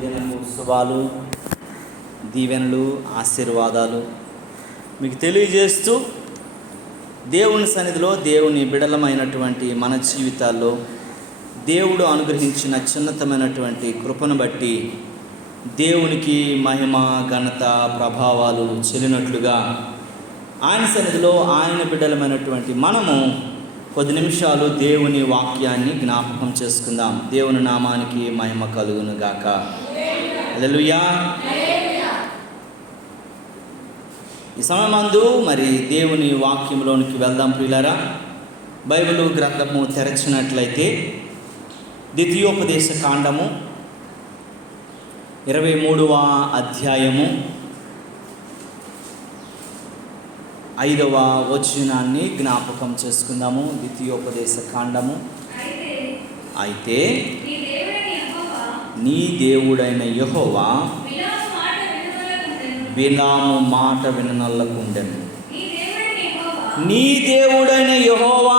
దినపు శుభాలు, దీవెనలు, ఆశీర్వాదాలు మీకు తెలియజేస్తూ దేవుని సన్నిధిలో దేవుని బిడలమైనటువంటి మన జీవితాల్లో దేవుడు అనుగ్రహించిన చిన్నతమైనటువంటి కృపను బట్టి దేవునికి మహిమ, ఘనత, ప్రభావాలు చెల్లినట్లుగా ఆయన సన్నిధిలో ఆయన బిడ్డలమైనటువంటి మనము కొద్ది నిమిషాలు దేవుని వాక్యాన్ని జ్ఞాపకం చేసుకుందాం. దేవుని నామానికి మహిమ కలుగును గాక. హల్లెలూయా. ఈ సమయమందు మరి దేవుని వాక్యంలోనికి వెళ్దాం ప్రియులారా. బైబిల్ గ్రంథము తెరచినట్లయితే ద్వితీయోపదేశ కాండము 23వ అధ్యాయము 5వ వచనాన్ని జ్ఞాపకం చేసుకుందాము. ద్వితీయోపదేశ కాండము. అయితే నీ దేవుడైన యెహోవా బిలాము మాట విననల్లకుండెను. నీ దేవుడైన యెహోవా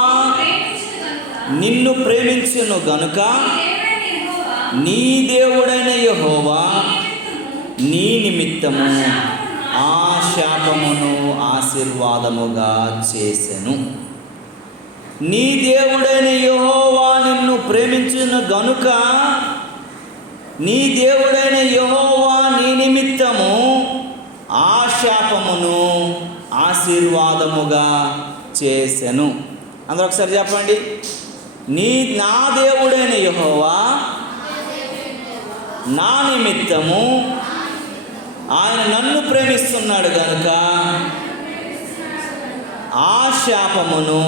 నిన్ను ప్రేమించును గనుక నీ దేవుడైన యెహోవా నీ నిమిత్తము ఆ శాపమును ఆశీర్వాదముగా చేసెను. నీ దేవుడైన యెహోవా నిన్ను ప్రేమించును గనుక నీ దేవుడైన యెహోవా నీ నిమిత్తము ఆ శాపమును ఆశీర్వాదముగా చేసెను. అందరూ ఒకసారి చెప్పండి. నా దేవుడైన యెహోవా నా నిమిత్తము ఆయన నన్ను ప్రేమిస్తున్నాడు కనుక ఆ శాపమును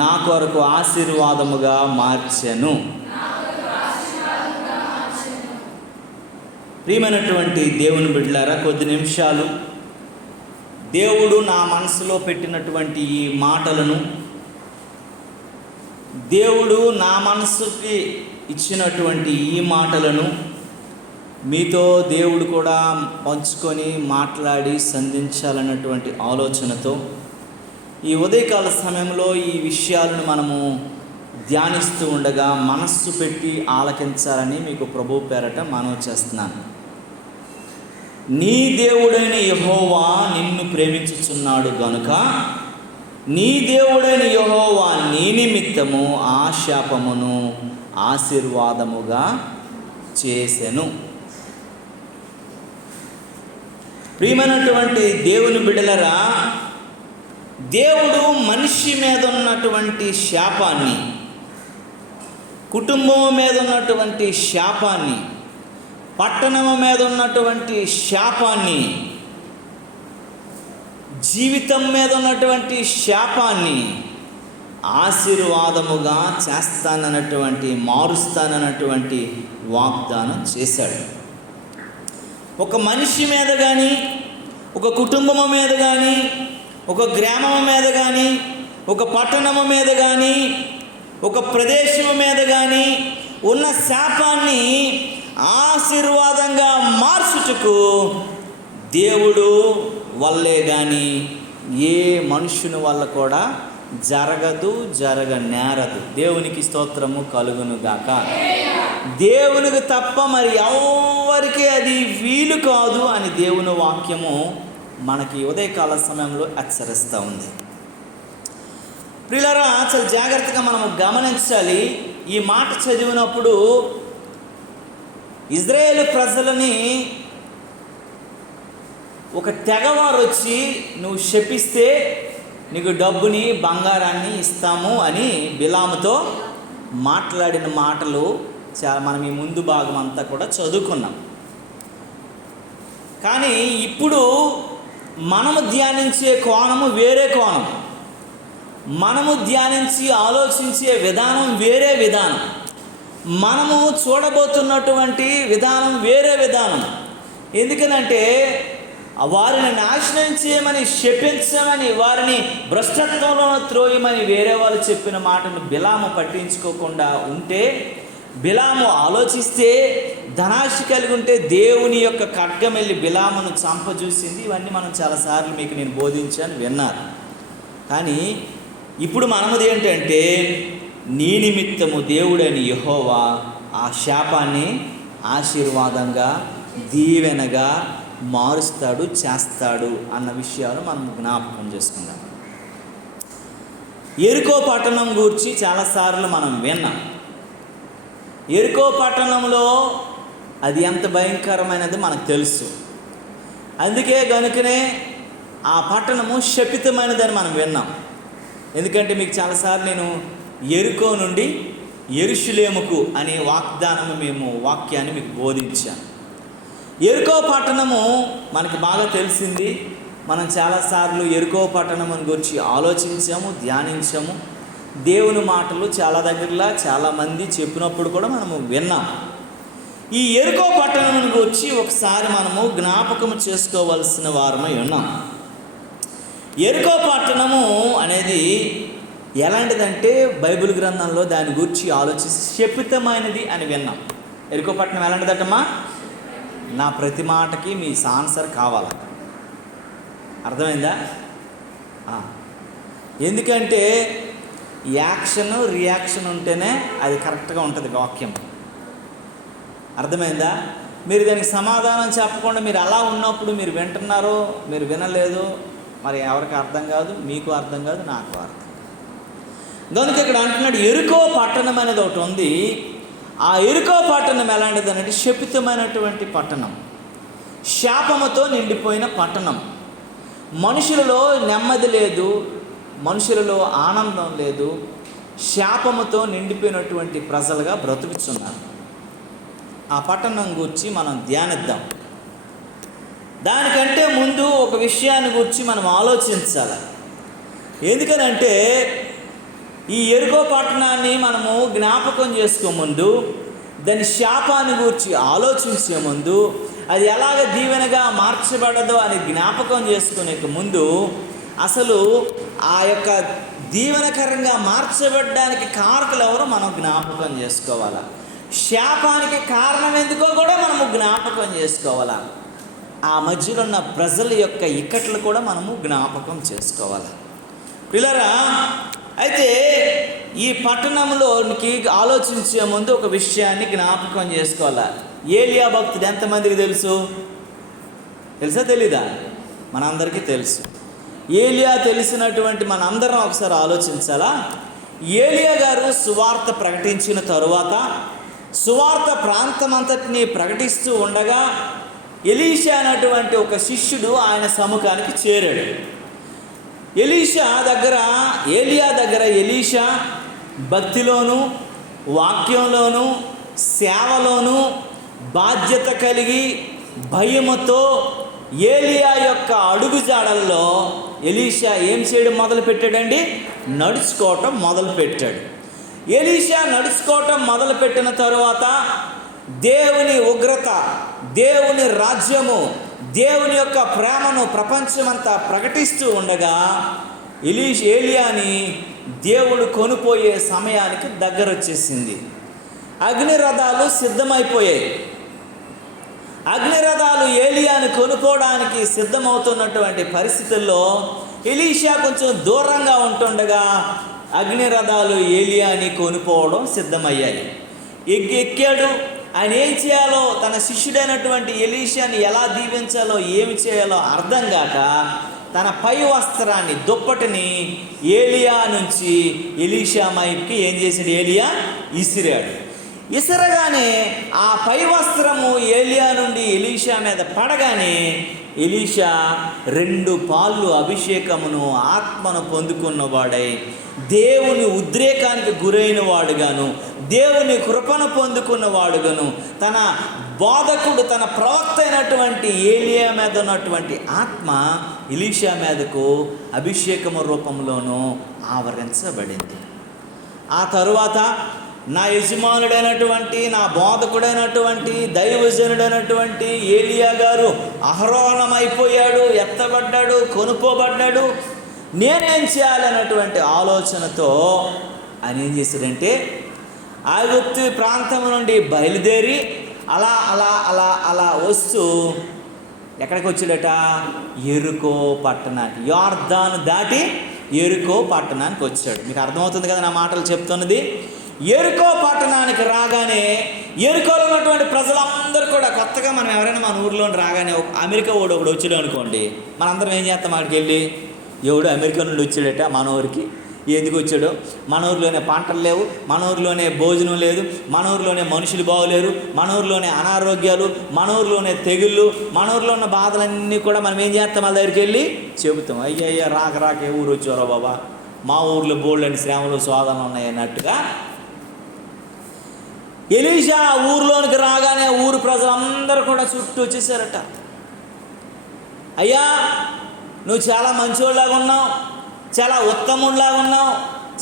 నా కొరకు ఆశీర్వాదముగా మార్చెను. ప్రియమైనటువంటి దేవుని బిడ్డలారా, కొద్ది నిమిషాలు దేవుడు నా మనసులో పెట్టినటువంటి ఈ మాటలను, దేవుడు నా మనసుకి ఇచ్చినటువంటి ఈ మాటలను మీతో దేవుడు కూడా పంచుకొని మాట్లాడి సంధించాలన్నటువంటి ఆలోచనతో ఈ ఉదయకాల సమయంలో ఈ విషయాలను మనము ధ్యానిస్తూ ఉండగా మనస్సు పెట్టి ఆలకించాలని మీకు ప్రభు పేరట మనవి చేస్తున్నాను. నీ దేవుడైన యెహోవా నిన్ను ప్రేమించుచున్నాడు గనుక నీ దేవుడైన యెహోవా నీ నిమిత్తము ఆ శాపమును ఆశీర్వాదముగా చేసెను. ప్రియమైనటువంటి దేవుని బిడ్డలరా, దేవుడు మనిషి మీద ఉన్నటువంటి శాపాన్ని, కుటుంబం మీద ఉన్నటువంటి శాపాన్ని, పట్టణం మీద ఉన్నటువంటి శాపాన్ని, జీవితం మీద ఉన్నటువంటి శాపాన్ని ఆశీర్వాదముగా చేస్తానన్నటువంటి, మారుస్తానన్నటువంటి వాగ్దానం చేశాడు. ఒక మనిషి మీద కానీ, ఒక కుటుంబం మీద కానీ, ఒక గ్రామం మీద కానీ, ఒక పట్టణం మీద కానీ, ఒక ప్రదేశం మీద కానీ ఉన్న శాపాన్ని ఆశీర్వాదంగా మార్చుటకు దేవుడు వల్లే కానీ ఏ మనుషుని వల్ల కూడా జరగనేరదు. దేవునికి స్తోత్రము కలుగును గాక. దేవునికి తప్ప మరి ఎవరికి అది వీలు కాదు అని దేవుని వాక్యము మనకి ఉదయకాల సమయంలో హెచ్చరిస్తూ ఉంది. ప్రియులారా, చాలా జాగ్రత్తగా మనము గమనించాలి. ఈ మాట చదివినప్పుడు ఇజ్రాయేలు ప్రజలని ఒక తెగవారు వచ్చి నువ్వు శపిస్తే నీకు డబ్బుని, బంగారాన్ని ఇస్తాము అని బిలాముతో మాట్లాడిన మాటలు మనం ఈ ముందు భాగం అంతా కూడా చదువుకున్నాం. కానీ ఇప్పుడు మనము ధ్యానించే కోణము వేరే కోణం, మనము ధ్యానించి ఆలోచించే విధానం వేరే విధానం, మనము చూడబోతున్నటువంటి విధానం వేరే విధానం. ఎందుకనంటే వారిని నాశనం చేయమని, శపించమని, వారిని భ్రష్టత్వంలో త్రోయమని వేరే వాళ్ళు చెప్పిన మాటను బిలాము పట్టించుకోకుండా ఉంటే, బిలాము ఆలోచిస్తే, ధనాశ కలిగి ఉంటే దేవుని యొక్క ఖడ్గం వెళ్ళి బిలామును చంపజూసింది. ఇవన్నీ మనం చాలాసార్లు మీకు నేను బోధించాను, విన్నారు. కానీ ఇప్పుడు మనది ఏంటంటే నీ నిమిత్తము దేవుడని యెహోవా ఆ శాపాన్ని ఆశీర్వాదంగా, దీవెనగా మారుస్తాడు, చేస్తాడు అన్న విషయాలు మనం జ్ఞాపకం చేసుకుందాం. యెరికో పట్టణం గురించి చాలాసార్లు మనం విన్నాం. యెరికో పట్టణంలో అది ఎంత భయంకరమైనది మనకు తెలుసు. అందుకే గనుకనే ఆ పట్టణము శపితమైనదని మనం విన్నాం. ఎందుకంటే మీకు చాలాసార్లు నేను యెరికో నుండి యెరూషలేముకు అనే వాక్యాన్ని మీకు బోధించాను. యెరికో పట్టణము మనకు బాగా తెలిసింది. మనం చాలాసార్లు యెరికో పట్టణం గురించి ఆలోచించాము, ధ్యానించాము. దేవుని మాటలు చాలా దగ్గరలా చాలామంది చెప్పినప్పుడు కూడా మనము విన్నాం. ఈ యెరికో పట్టణం గురించి ఒకసారి మనము జ్ఞాపకం చేసుకోవలసిన వారమై ఉన్నాం. యెరికో పట్టణము అనేది ఎలాంటిదంటే బైబిల్ గ్రంథంలో దాని గురించి ఆలోచిస్తే శపితమైనది అని విన్నాం. యెరికో పట్టణం ఎలాంటిదటమ్మా? నా ప్రతి మాటకి మీ ఆన్సర్ కావాలి. అర్థమైందా? ఎందుకంటే యాక్షన్ రియాక్షన్ ఉంటేనే అది కరెక్ట్గా ఉంటుంది వాక్యం. అర్థమైందా? మీరు దానికి సమాధానం చెప్పకుండా మీరు అలా ఉన్నప్పుడు మీరు వింటున్నారో మీరు వినలేదు, మరి ఎవరికి అర్థం కాదు, మీకు అర్థం కాదు, నాకు అర్థం. దానికి ఇక్కడ అంటున్నాడు యెరికో పట్టణం అనేది ఒకటి ఉంది. ఆ యెరికో పట్టణం ఎలాంటిది అంటే శపితమైనటువంటి పట్టణం, శాపముతో నిండిపోయిన పట్టణం. మనుషులలో నెమ్మది లేదు, మనుషులలో ఆనందం లేదు, శాపముతో నిండిపోయినటువంటి ప్రజలుగా బ్రతుకుతున్నారు. ఆ పట్టణం గురించి మనం ధ్యానిద్దాం. దానికంటే ముందు ఒక విషయాన్ని గురించి మనం ఆలోచించాలి. ఎందుకనంటే ఈ యెరికో పట్టణాన్ని మనము జ్ఞాపకం చేసుకో ముందు, దాని శాపాన్ని గురించి ఆలోచించే ముందు, అది ఎలాగ దీవెనగా మార్చబడదో అని జ్ఞాపకం చేసుకునే ముందు అసలు ఆ యొక్క దీవెనకరంగా మార్చబడడానికి కారకులు ఎవరో మనం జ్ఞాపకం చేసుకోవాలి. శాపానికి కారణం ఎందుకో కూడా మనము జ్ఞాపకం చేసుకోవాలి. ఆ మధ్యలో ఉన్న ప్రజల యొక్క ఇక్కట్లు కూడా మనము జ్ఞాపకం చేసుకోవాలి. పిల్లరా, అయితే ఈ పట్టణంలోనికి ఆలోచించే ముందు ఒక విషయాన్ని జ్ఞాపకం చేసుకోవాలి. ఏలియా భక్తుడు ఎంతమందికి తెలుసా? తెలీదా? మనందరికీ తెలుసు. ఏలియా తెలిసినటువంటి మనందరం ఒకసారి ఆలోచించాలా? ఏలియా గారు సువార్త ప్రకటించిన తరువాత సువార్త ప్రాంతమంతటిని ప్రకటిస్తూ ఉండగా ఎలీషా అనేటువంటి ఒక శిష్యుడు ఆయన సముఖానికి చేరాడు. ఏలియా దగ్గర ఎలీషా భక్తిలోను, వాక్యంలోను, సేవలోను బాధ్యత కలిగి భయముతో ఏలియా యొక్క అడుగుజాడల్లో ఎలీషా ఏం చేయడం మొదలుపెట్టాడండి? నడుచుకోవటం మొదలుపెట్టాడు. ఎలీషా నడుచుకోవటం మొదలుపెట్టిన తరువాత దేవుని ఉగ్రత, దేవుని రాజ్యము, దేవుని యొక్క ప్రేమను ప్రపంచమంతా ప్రకటిస్తూ ఉండగా ఏలియాని దేవుడు కొనిపోయే సమయానికి దగ్గర వచ్చేసింది. అగ్నిరథాలు సిద్ధమైపోయాయి. అగ్నిరథాలు ఏలియాని కొనుక్కోవడానికి సిద్ధమవుతున్నటువంటి పరిస్థితుల్లో ఎలీషా కొంచెం దూరంగా ఉంటుండగా అగ్నిరథాలు ఏలియాని కొనుక్కోవడం సిద్ధమయ్యాయి. ఎక్కాడు. ఆయన ఏం చేయాలో, తన శిష్యుడైనటువంటి ఎలీషాని ఎలా దీవించాలో, ఏమి చేయాలో అర్థం కాక తన పై వస్త్రాన్ని, దుప్పటిని ఏలియా నుంచి ఎలీషా మైకి ఏం చేశాడు? ఏలియా ఇసిరాడు. ఇసరగానే ఆ పై వస్త్రము ఏలియా నుండి ఎలీషా మీద పడగానే ఎలీషా 2 పాళ్ళు అభిషేకమును, ఆత్మను పొందుకున్నవాడై దేవుని ఉద్రేకానికి గురైన వాడుగాను, దేవుని కృపను పొందుకున్నవాడుగాను, తన బోధకుడు, తన ప్రవక్త అయినటువంటి ఏలియా మీద ఉన్నటువంటి ఆత్మ ఎలీషా మీదకు అభిషేకము రూపంలోనూ ఆవరించబడింది. ఆ తరువాత నా యజమానుడైనటువంటి, నా బోధకుడైనటువంటి, దైవజనుడైనటువంటి ఏలియా గారు ఆరోహణమైపోయాడు, ఎత్తబడ్డాడు, కొనుక్కోబడ్డాడు. నేనేం చేయాలన్నటువంటి ఆలోచనతో ఆయన ఏం చేశాడంటే ఐగుప్తు ప్రాంతం నుండి బయలుదేరి అలా అలా అలా అలా వస్తూ ఎక్కడికి వచ్చాడట? యెరికో పట్టణానికి. యోర్దాను దాటి యెరికో పట్టణానికి వచ్చాడు. మీకు అర్థమవుతుంది కదా నా మాటలు చెప్తున్నది? యెరికో పట్టణానికి రాగానే యెరికోలో ఉన్నటువంటి ప్రజలందరూ కూడా కొత్తగా మనం ఎవరైనా మన ఊర్లో రాగానే అమెరికా ఒకడు వచ్చాడు అనుకోండి, మనందరం ఏం చేస్తాం? అక్కడికి వెళ్ళి ఎవడు అమెరికా నుండి వచ్చాడట మన ఊరికి, ఎందుకు వచ్చాడో, మన ఊరిలోనే పంటలు లేవు, మన ఊరిలోనే భోజనం లేదు, మన ఊరిలోనే మనుషులు బాగోలేరు, మన ఊరిలోనే అనారోగ్యాలు, మన ఊరిలోనే తెగుళ్ళు, మన ఊరిలో ఉన్న బాధలన్నీ కూడా మనం ఏం చేస్తాం? వాళ్ళ దగ్గరికి వెళ్ళి చెబుతాం. అయ్యయ్య రాక ఏ ఊరు వచ్చారో బాబా, మా ఊర్లో బోల్డని శ్రమలు శోధనలు ఉన్నాయి అన్నట్టుగా ఎలీషా ఊరిలోనికి రాగానే ఊరు ప్రజలందరూ కూడా చుట్టూ వచ్చేసారట. అయ్యా నువ్వు చాలా మంచోళ్ళలాగా ఉన్నావు, చాలా ఉత్తముడిలాగా ఉన్నావు,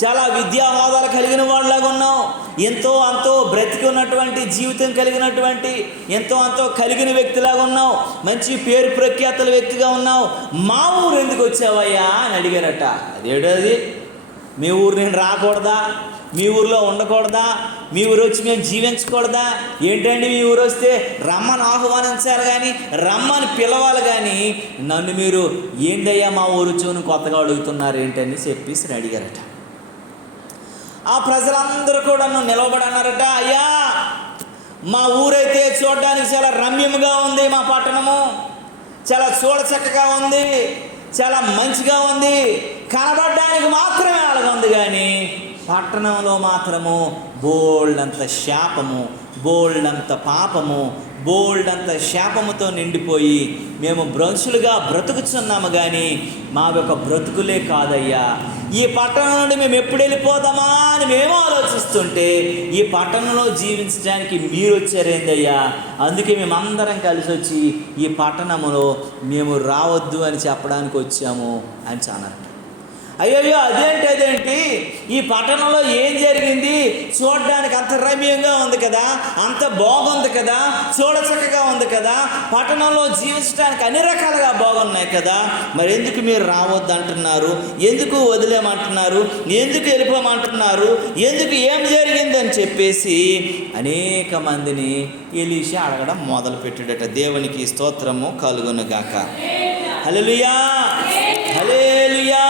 చాలా విద్యా హోదాలు కలిగిన వాళ్ళలాగా ఉన్నావు, ఎంతో అంతో బ్రతికి ఉన్నటువంటి జీవితం కలిగినటువంటి ఎంతో అంతో కలిగిన వ్యక్తిలాగా ఉన్నావు, మంచి పేరు ప్రఖ్యాతుల వ్యక్తిగా ఉన్నావు, మా ఊరు ఎందుకు వచ్చావయ్యా అని అడిగారట. అదేడది, మీ ఊరు నేను రాకూడదా? మీ ఊరిలో ఉండకూడదా? మీ ఊరు వచ్చి మేము జీవించకూడదా? ఏంటండి మీ ఊరు వస్తే రమ్మని ఆహ్వానించాలి కానీ, రమ్మని పిలవాలి కానీ, నన్ను మీరు ఏందయ్యా మా ఊరు చూను కొత్తగా అడుగుతున్నారు ఏంటని చెప్పేసి అడిగారట. ఆ ప్రజలందరూ కూడా నన్ను నిలబడి అన్నారట, అయ్యా మా ఊరైతే చూడడానికి చాలా రమ్యముగా ఉంది, మా పట్టణము చాలా చూడచక్కగా ఉంది, చాలా మంచిగా ఉంది, కనబడడానికి మాత్రమే అలాగ ఉంది, కానీ పట్టణంలో మాత్రము బోల్డంత శాపము, బోల్డంత పాపము, బోల్డంత శాపముతో నిండిపోయి మేము బ్రతులుగా బ్రతుకుతున్నాము, కానీ మా యొక్క బ్రతుకులే కాదయ్యా. ఈ పట్టణం నుండి మేము ఎప్పుడు వెళ్ళిపోదామా అని మేము ఆలోచిస్తుంటే ఈ పట్టణంలో జీవించడానికి మీరు వచ్చారేందయ్యా, అందుకే మేమందరం కలిసి వచ్చి ఈ పట్టణంలో మేము రావద్దు అని చెప్పడానికి వచ్చాము అని అన్నారు. అయ్యో అదేంటి ఈ పట్టణంలో ఏం జరిగింది? చూడడానికి అంత రమ్యంగా ఉంది కదా, అంత బాగుంది కదా, చూడచక్కగా ఉంది కదా, పట్టణంలో జీవించడానికి అన్ని రకాలుగా బాగున్నాయి కదా, మరి ఎందుకు మీరు రావద్దు అంటున్నారు? ఎందుకు వదిలేమంటున్నారు? ఎందుకు వెళ్ళిపోమంటున్నారు? ఎందుకు ఏం జరిగిందని చెప్పేసి అనేక మందిని ఎలీషా అడగడం మొదలు పెట్టాడట. దేవునికి స్తోత్రము కలుగునుగాక. హల్లెలూయా, హల్లెలూయా.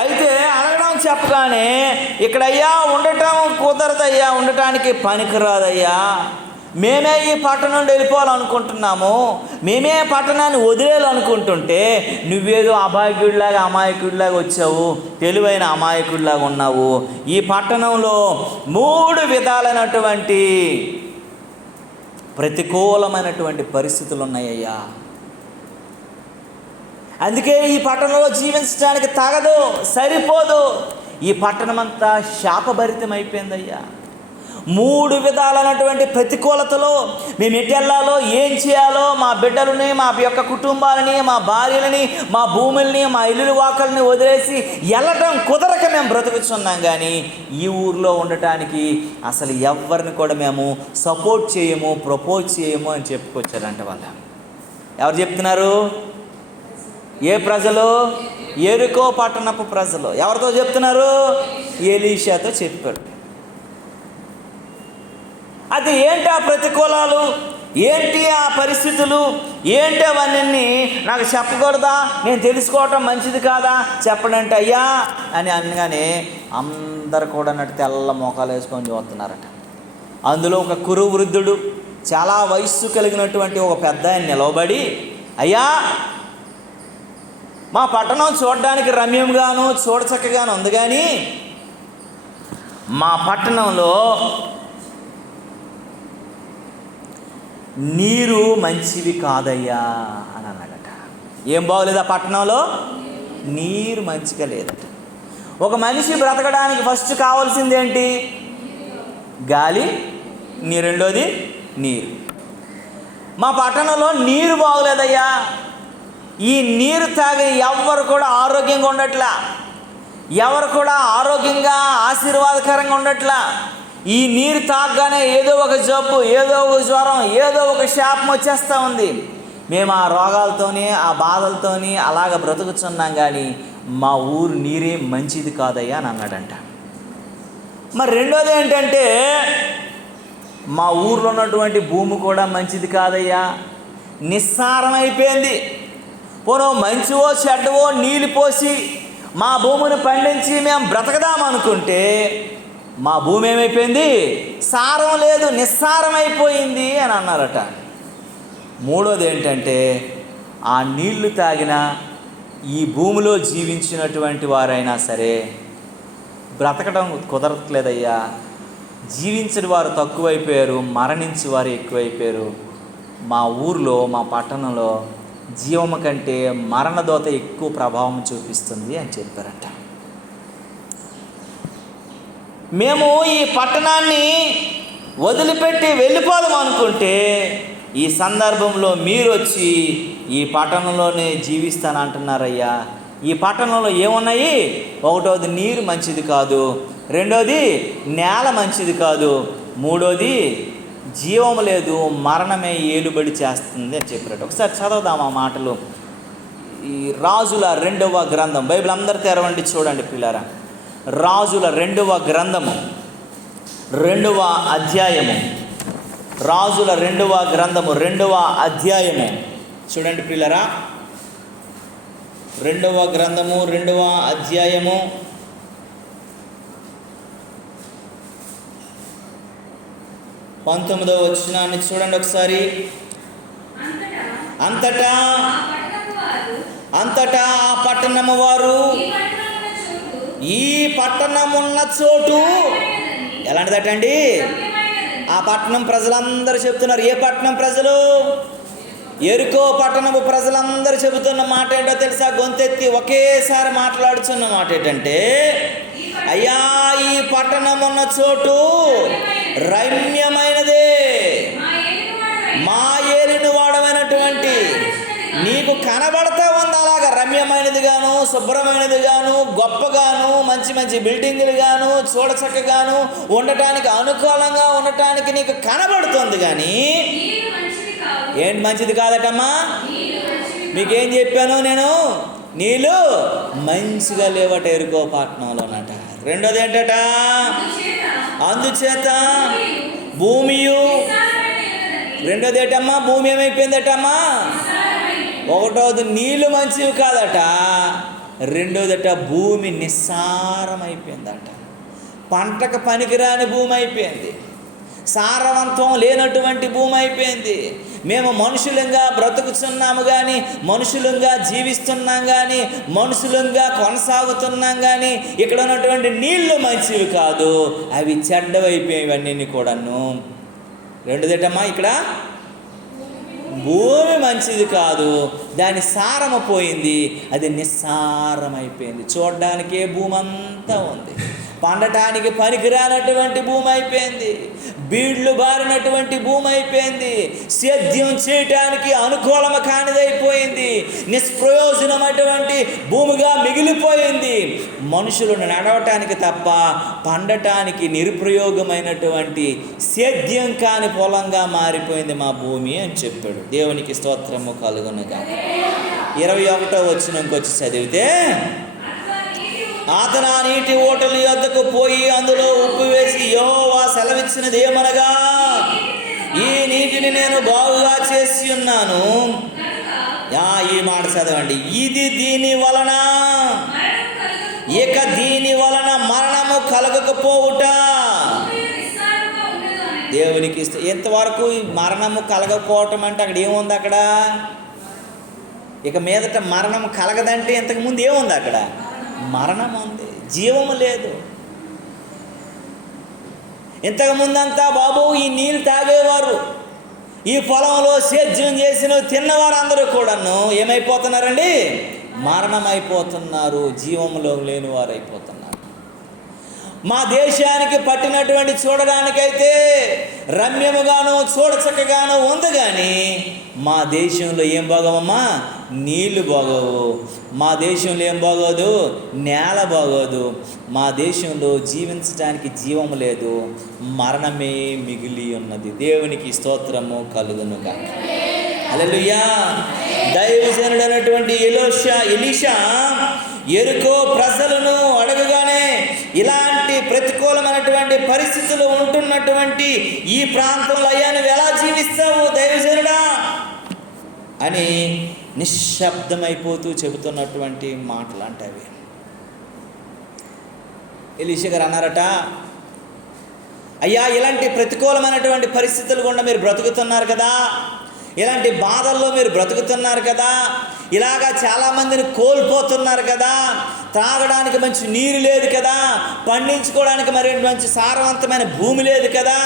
అయితే అడగడం చెప్పగానే ఇక్కడ అయ్యా ఉండటం కుదరదయ్యా, ఉండటానికి పనికిరాదయ్యా, మేమే ఈ పట్టణం నుండి వెళ్ళిపోవాలనుకుంటున్నాము, మేమే పట్టణాన్ని వదిలేయాలనుకుంటుంటే నువ్వేదో అమాయకుడిలాగా వచ్చావు, తెలివైన అమాయకుడిలాగా ఉన్నావు. ఈ పట్టణంలో 3 విధాలైనటువంటి ప్రతికూలమైనటువంటి పరిస్థితులు ఉన్నాయ్యా, అందుకే ఈ పట్టణంలో జీవించడానికి తగదు, సరిపోదు. ఈ పట్టణం అంతా శాపభరితం అయిపోయిందయ్యా. 3 విధాలైనటువంటి ప్రతికూలతలో మేము ఎటు వెళ్ళాలో, ఏం చేయాలో, మా బిడ్డలని, మా యొక్క కుటుంబాలని, మా భార్యలని, మా భూముల్ని, మా ఇల్లు వాకల్ని వదిలేసి వెళ్ళటం కుదరక మేము బ్రతుకుతున్నాం, కానీ ఈ ఊర్లో ఉండటానికి అసలు ఎవరిని కూడా మేము సపోర్ట్ చేయము, ప్రపోజ్ చేయము అని చెప్పుకొచ్చారంట. వాళ్ళు ఎవరు చెప్తున్నారు? ఏ ప్రజలు? యెరికో పట్టణపు ప్రజలు. ఎవరితో చెప్తున్నారు? ఎలీషాతో చెప్పాడు. అది ఏంటి ఆ ప్రతికూలాలు, ఏంటి ఆ పరిస్థితులు, ఏంటి అవన్నీ నాకు చెప్పకూడదా? నేను తెలుసుకోవటం మంచిది కాదా? చెప్పడంటే అయ్యా అని అనగానే అందరు కూడా అన్నట్టు తెల్ల మోకాలు వేసుకొని చూస్తున్నారట. అందులో ఒక కురు వృద్ధుడు, చాలా వయస్సు కలిగినటువంటి ఒక పెద్ద ఆయన నిలవబడి, అయ్యా మా పట్టణం చూడడానికి రమ్యంగాను చూడచక్కగాను ఉంది, కానీ మా పట్టణంలో నీరు మంచివి కాదయ్యా అని అన్నాడట. ఏం బాగోలేదు ఆ పట్టణంలో? నీరు మంచిగా లేదట. ఒక మనిషి బ్రతకడానికి ఫస్ట్ కావాల్సింది ఏంటి? గాలి, రెండోది నీరు. మా పట్టణంలో నీరు బాగోలేదయ్యా, ఈ నీరు తాగి ఎవరు కూడా ఆరోగ్యంగా ఉండట్లా, ఎవరు కూడా ఆరోగ్యంగా ఆశీర్వాదకరంగా ఉండట్లా. ఈ నీరు తాగగానే ఏదో ఒక జబ్బు, ఏదో ఒక జ్వరం, ఏదో ఒక శాపం వచ్చేస్తూ ఉంది. మేము ఆ రోగాలతోని, ఆ బాధలతోని అలాగ బ్రతుకుతున్నాం, కానీ మా ఊరు నీరే మంచిది కాదయ్యా అని అన్నాడంట. మరి రెండోది ఏంటంటే, మా ఊర్లో ఉన్నటువంటి భూమి కూడా మంచిది కాదయ్యా, నిస్సారం అయిపోయింది. పోను మంచివో చెడ్డవో నీళ్ళు పోసి మా భూమిని పండించి మేము బ్రతకదామనుకుంటే మా భూమి ఏమైపోయింది? సారం లేదు, నిస్సారం అయిపోయింది అని అన్నారట. మూడోది ఏంటంటే, ఆ నీళ్లు తాగిన ఈ భూమిలో జీవించినటువంటి వారైనా సరే బ్రతకడం కుదరట్లేదయ్యా, జీవించని వారు తక్కువైపోయారు, మరణించి వారు ఎక్కువైపోయారు. మా ఊర్లో, మా పట్టణంలో జీవము కంటే మరణదోత ఎక్కువ ప్రభావం చూపిస్తుంది అని చెప్పారట. మేము ఈ పట్టణాన్ని వదిలిపెట్టి వెళ్ళిపోదాం అనుకుంటే, ఈ సందర్భంలో మీరు వచ్చి ఈ పట్టణంలోనే జీవిస్తానంటున్నారయ్యా. ఈ పట్టణంలో ఏమున్నాయి? ఒకటోది నీరు మంచిది కాదు, రెండోది నేల మంచిది కాదు, మూడోది జీవం లేదు, మరణమే ఏలుబడి చేస్తుంది అని చెప్పారట. ఒకసారి చదవదాం ఆ మాటలు. ఈ రాజుల 2వ గ్రంథం, బైబిల్ అందరు తెరవండి, చూడండి పిల్లారా. రాజుల 2వ గ్రంథము 2వ అధ్యాయము, రాజుల 2వ గ్రంథము 2వ అధ్యాయము చూడండి పిల్లరా. 2వ గ్రంథము 2వ అధ్యాయము 19వ వచనాన్ని చూడండి ఒకసారి. అంతటా ఆ పట్టణము వారు, ఈ పట్టణమున్న చోటు ఎలాంటిదటండి? ఆ పట్టణం ప్రజలందరూ చెప్తున్నారు. ఏ పట్టణం ప్రజలు? ఎరుకో పట్టణము ప్రజలందరూ చెబుతున్న మాట ఏంటో తెలుసా? గొంతెత్తి ఒకేసారి మాట్లాడుతున్న మాట ఏంటంటే, అయ్యా ఈ పట్టణం ఉన్న చోటు రమ్యమైనదే, మా ఏలిన వాడమైనటువంటి నీకు కనబడతా ఉంది. అలాగా రమ్యమైనది గాను, శుభ్రమైనది గాను, గొప్పగాను, మంచి మంచి బిల్డింగులు గాను, చూడచక్కగాను, ఉండటానికి అనుకూలంగా ఉండటానికి నీకు కనబడుతుంది. కానీ ఏంటి మంచిది కాదటమ్మా? మీకేం చెప్పాను నేను? నీళ్ళు మంచిగా లేవట ఎరుకో పట్టణంలోనట. రెండోది ఏంటట? అందుచేత భూమియు, రెండోది ఏంటమ్మా? భూమి ఏమైపోయిందటమ్మా? ఒకటోది నీళ్ళు మంచివి కాదట, రెండోదట భూమి నిస్సారమైపోయిందట. పంటకు పనికిరాని భూమి అయిపోయింది, సారవంతం లేనటువంటి భూమి అయిపోయింది. మేము మనుషులంగా బ్రతుకుతున్నాము కానీ, మనుషులంగా జీవిస్తున్నాం కానీ, మనుషులంగా కొనసాగుతున్నాం కానీ, ఇక్కడ ఉన్నటువంటి నీళ్లు మంచివి కాదు, అవి చెడ్డవైపోయాయి ఇవన్నీ కూడాను. రెండోదేటమ్మా, ఇక్కడ భూమి మంచిది కాదు, దాని సారము పోయింది, అది నిస్సారమైపోయింది. చూడడానికే భూమి అంతా ఉంది, పండటానికి పనికిరానటువంటి భూమి అయిపోయింది, బీడ్లు బారినటువంటి భూమి అయిపోయింది, సేద్యం చేయటానికి అనుకూలము కానిదైపోయింది, నిష్ప్రయోజనమైనటువంటి భూమిగా మిగిలిపోయింది. మనుషులు నడవటానికి తప్ప పండటానికి నిరుపయోగమైనటువంటి సేద్యం కాని పొలంగా మారిపోయింది మా భూమి అని చెప్పాడు. దేవునికి స్తోత్రము కలుగునుగాక. 21వ వచనంకి వచ్చి చదివితే, అతను ఆ నీటి ఓటల యొద్దకు పోయి అందులో ఉప్పు వేసి యెహోవా సెలవిచ్చినది ఏమనగా, ఈ నీటిని నేను బాగుగా చేసి ఉన్నాను. ఈ మాట చదవండి. ఇది దీని వలన, ఇక దీని వలన మరణము కలగకపోవుట. దేవునికి ఎంతవరకు మరణము కలగకపోవటం అంటే అక్కడ ఏముంది? అక్కడ ఇక మీదట మరణం కలగదంటే ఇంతకుముందు ఏముంది? అక్కడ మరణం ఉంది, జీవము లేదు. ఇంతకుముందంతా బాబు ఈ నీళ్ళు తాగేవారు, ఈ పొలంలో సేద్యం చేసిన తిన్నవారు అందరూ కూడాను ఏమైపోతున్నారండి? మరణమైపోతున్నారు, జీవంలో లేని వారు అయిపోతున్నారు. మా దేశానికి పట్టినటువంటి చూడడానికైతే రమ్యముగాను చూడచక్కగాను ఉంది, కానీ మా దేశంలో ఏం బాగోమమ్మా? నీళ్లు బాగోవు. మా దేశంలో ఏం బాగోదు? నేల బాగోదు. మా దేశంలో జీవించడానికి జీవము లేదు, మరణమే మిగిలి ఉన్నది. దేవునికి స్తోత్రము కలుగునుగా. హల్లెలూయా. దైవజనుడు అయినటువంటి ఎలీషా ఎరుకో ప్రజలను అడగగానే, ఇలాంటి ప్రతికూలమైనటువంటి పరిస్థితులు ఉంటున్నటువంటి ఈ ప్రాంతంలో అయ్యా నువ్వు ఎలా జీవిస్తావు దైవజనుడా అని నిశ్శబ్దమైపోతూ చెబుతున్నటువంటి మాటలు అంటే అవి. ఎలీషా గారు అన్నారట, అయ్యా ఇలాంటి ప్రతికూలమైనటువంటి పరిస్థితులు గుండా మీరు బ్రతుకుతున్నారు కదా, ఇలాంటి బాధల్లో మీరు బ్రతుకుతున్నారు కదా, ఇలాగా చాలామందిని కోల్పోతున్నారు కదా, త్రాగడానికి మంచి నీరు లేదు కదా, పండించుకోవడానికి మరి మంచి సారవంతమైన భూమి లేదు కదా,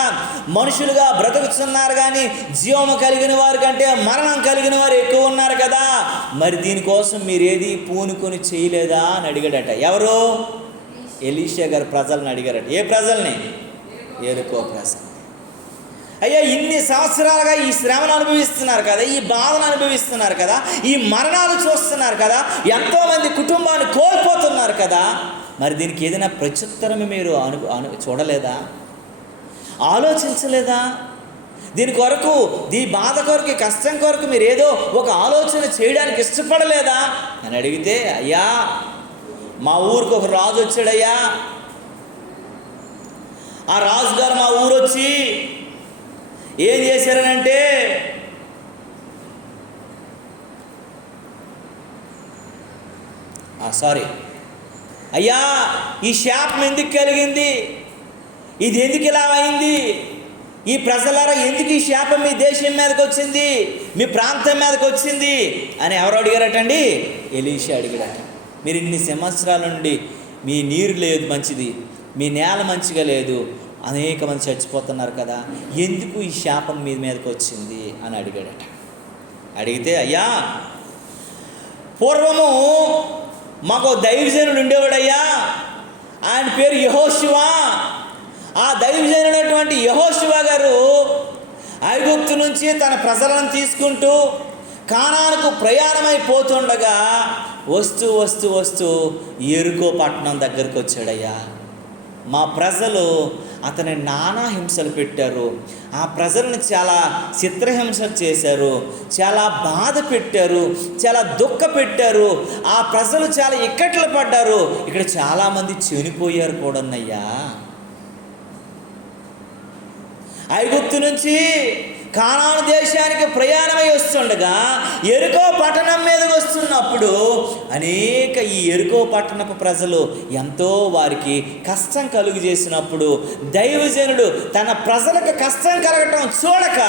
మనుషులుగా బ్రతుకుతున్నారు కానీ జీవము కలిగిన వారి కంటే మరణం కలిగిన వారు ఎక్కువ ఉన్నారు కదా, మరి దీనికోసం మీరు ఏది పూనుకొని చేయలేదా అని అడిగాడట. ఎవరు? ఎలీషా గారు ప్రజలను అడిగారట. ఏ ప్రజల్ని? యెరికో ప్రజలు. అయ్యా ఇన్ని సంవత్సరాలుగా ఈ శ్రమను అనుభవిస్తున్నారు కదా, ఈ బాధను అనుభవిస్తున్నారు కదా, ఈ మరణాలు చూస్తున్నారు కదా, ఎంతోమంది కుటుంబాన్ని కోల్పోతున్నారు కదా, మరి దీనికి ఏదైనా ప్రత్యుత్తరం మీరు చూడలేదా? ఆలోచించలేదా? దీని కొరకు, ఈ బాధ కొరకు, ఈ కష్టం కొరకు మీరు ఏదో ఒక ఆలోచన చేయడానికి ఇష్టపడలేదా అని అడిగితే, అయ్యా మా ఊరికి ఒక రాజు వచ్చాడయ్యా, ఆ రాజుగారు మా ఊరు వచ్చి ఏం చేశారనంటే అయ్యా ఈ శాపం ఎందుకు కలిగింది, ఇది ఎందుకు ఇలా అయింది, ఈ ప్రజలారా ఎందుకు ఈ శాపం మీ దేశం మీదకి వచ్చింది, మీ ప్రాంతం మీదకి వచ్చింది అని ఎవరు అడిగారటండి? ఎలీషా అడిగాడట. మీరు ఇన్ని సంవత్సరాల నుండి మీ నీరు లేదు మంచిది, మీ నేల మంచిగా లేదు, అనేక మంది చచ్చిపోతున్నారు కదా, ఎందుకు ఈ శాపం మీ మీదకి వచ్చింది అని అడిగాడట. అడిగితే, అయ్యా పూర్వము మాకు దైవజనుడు ఉండేవాడయ్యా, ఆయన పేరు యెహోషువ. ఆ దైవజనుడైనటువంటి యెహోషువ గారు ఐగుప్తు నుంచి తన ప్రజలను తీసుకుంటూ కానానుకు ప్రయాణమైపోతుండగా వస్తూ వస్తూ వస్తూ యెరికో పట్టణం దగ్గరికి వచ్చాడయ్యా. మా ప్రజలు అతని నానా హింసలు పెట్టారు, ఆ ప్రజలను చాలా చిత్రహింసలు చేశారు, చాలా బాధ పెట్టారు, చాలా దుఃఖ పెట్టారు, ఆ ప్రజలు చాలా ఇక్కట్లు పడ్డారు, ఇక్కడ చాలామంది చనిపోయారు కూడానయ్యా. ఐగుప్తు నుంచి కానాను దేశానికి ప్రయాణమై వస్తుండగా యెరికో పట్టణం మీదకి వస్తున్నప్పుడు అనేక ఈ యెరికో పట్టణపు ప్రజలు ఎంతో వారికి కష్టం కలుగు చేసినప్పుడు దైవజనుడు తన ప్రజలకు కష్టం కలగటం చూడక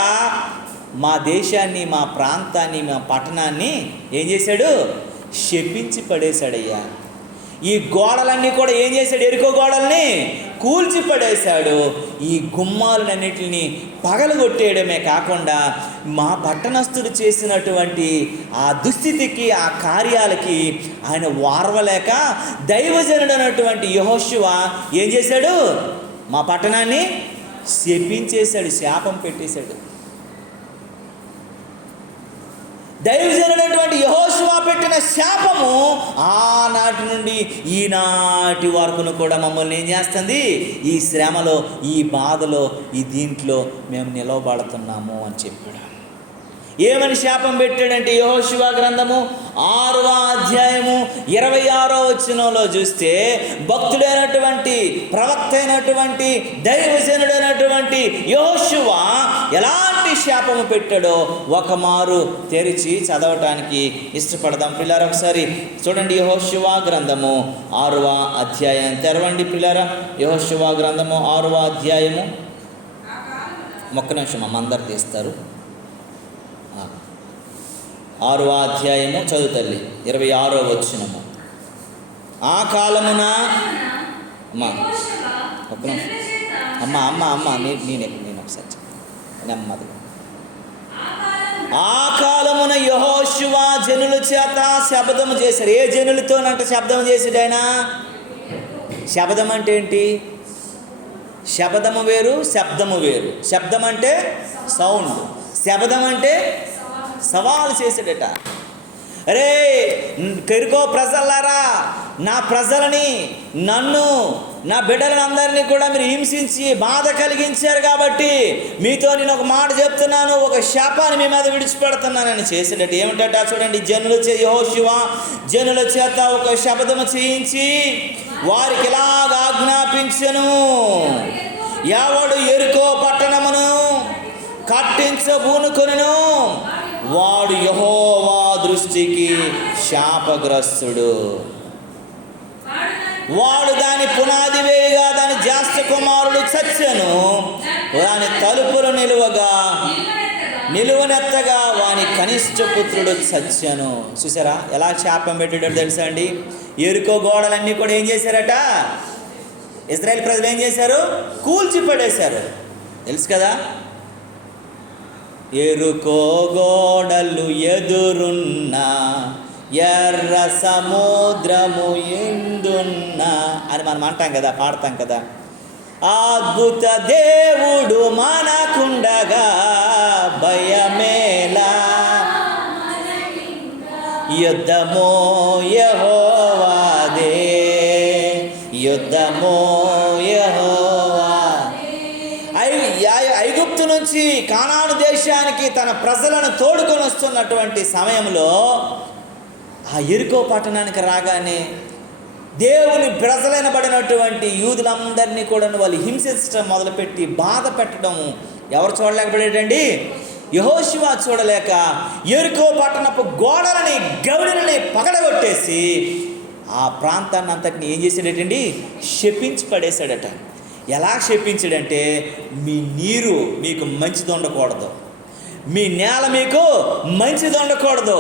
మా దేశాన్ని, మా ప్రాంతాన్ని, మా పట్టణాన్ని ఏం చేశాడు? శపించి పడేశాడయ్యా. ఈ గోడలన్నీ కూడా ఏం చేశాడు? యెరికో గోడల్ని కూల్చి పడేశాడు. ఈ గుమ్మాలన్నిటిని పగలగొట్టేయడమే కాకుండా మా పట్టణస్థుడు చేసినటువంటి ఆ దుస్థితికి, ఆ కార్యాలకి ఆయన వారవలేక దైవజనుడు అన్నటువంటి యెహోషువ ఏం చేశాడు? మా పట్టణాన్ని శపించేశాడు, శాపం పెట్టేశాడు. దైవజనుడైనటువంటి యెహోషువ పెట్టిన శాపము ఆనాటి నుండి ఈనాటి వరకును కూడా మమ్మల్ని ఏం చేస్తుంది? ఈ శ్రమలో, ఈ బాధలో, ఈ దీంట్లో మేము నిలవబడుతున్నాము అని చెప్పాడు. ఏమని శాపం పెట్టాడంటే యెహోషువ గ్రంథము 6వ అధ్యాయము 26వ వచనంలో చూస్తే భక్తుడైనటువంటి, ప్రవక్త అయినటువంటి, దైవజనుడైనటువంటి యెహోషువ ఎలాంటి శాపము పెట్టాడో ఒక మారు తెరిచి చదవటానికి ఇష్టపడదాం. పిల్లారా ఒకసారి చూడండి. యెహోషువ గ్రంథము 6వ అధ్యాయం తెరవండి పిల్లారా. యెహోషువ గ్రంథము 6వ అధ్యాయము, ఒక్క నిమిషం అమ్మ అందరు తీస్తారు. 6వ అధ్యాయము చదువు తల్లి, 26వ వచనము. ఆ కాలమున నేను ఒకసారి నెమ్మదిగా. ఆ కాలమున యెహోషువ జనుల చేత శబ్దము చేశారు. ఏ జనులతోనంట శబ్దం చేశాడు ఆయన? శబ్దం అంటే ఏంటి? శబ్దము వేరు, శబ్దము వేరు. శబ్దం అంటే సౌండ్, శబ్దం అంటే సవాలు చేశాడట. అరే యెరికో ప్రజలారా, నా ప్రజలని, నన్ను, నా బిడ్డలను అందరినీ కూడా మీరు హింసించి బాధ కలిగించారు కాబట్టి మీతో నేను ఒక మాట చెప్తున్నాను, ఒక శాపాన్ని మీ మీద విడిచిపెడుతున్నానని చేశాడట. ఏమిటట చూడండి. యెహోషువ జనుల చేత ఒక శబ్దము చేయించి వారికి ఇలాగ ఆజ్ఞాపించెను, ఎవడు యెరికో పట్టణమును కట్టించబూనుకొనెను వాడు యెహోవా దృష్టికి శాపగ్రస్తుడు. వాడు దాని పునాది వేయగా దాని జ్యేష్ఠ కుమారుడు చచ్చెను. దాని తలుపులు నిలువనెత్తగా వాని కనిష్ట పుత్రుడు చచ్చెను. చూసారా ఎలా శాపం పెట్టాడో తెలుసా అండి? ఎరుకో గోడలన్నీ కూడా ఏం చేశారట? ఇజ్రాయెల్ ప్రజలు ఏం చేశారు? కూల్చి పడేశారు. తెలుసు కదా, ఎరుకో గోడలు ఎదురున్నా ఎర్ర సముద్రము ఎందున్నా అని మనం అంటాం కదా, పాడతాం కదా. అద్భుత దేవుడు మనకుండగా భయమేలా, యుద్ధమో యెహోవాదే, యుద్ధమో యెహోవా. ఐగుప్తు నుంచి కానాను దేశానికి తన ప్రజలను తోడుకొని వస్తున్నటువంటి సమయంలో ఆ యెరికో పట్టణానికి రాగానే దేవుని ప్రజలైనబడినటువంటి యూదులందరినీ కూడా వాళ్ళు హింసించడం మొదలుపెట్టి బాధ పెట్టడం ఎవరు చూడలేకపోయాడండి? యెహోషువ చూడలేక యెరికో పట్టణపు గోడలని గవిడులని పగడగొట్టేసి ఆ ప్రాంతాన్ని అంతటిని ఏం చేసాడటండి? శపించి పడేశాడట. ఎలా శపించాడంటే, మీ నీరు మీకు మంచిది ఉండకూడదు, మీ నేల మీకు మంచిది ఉండకూడదు,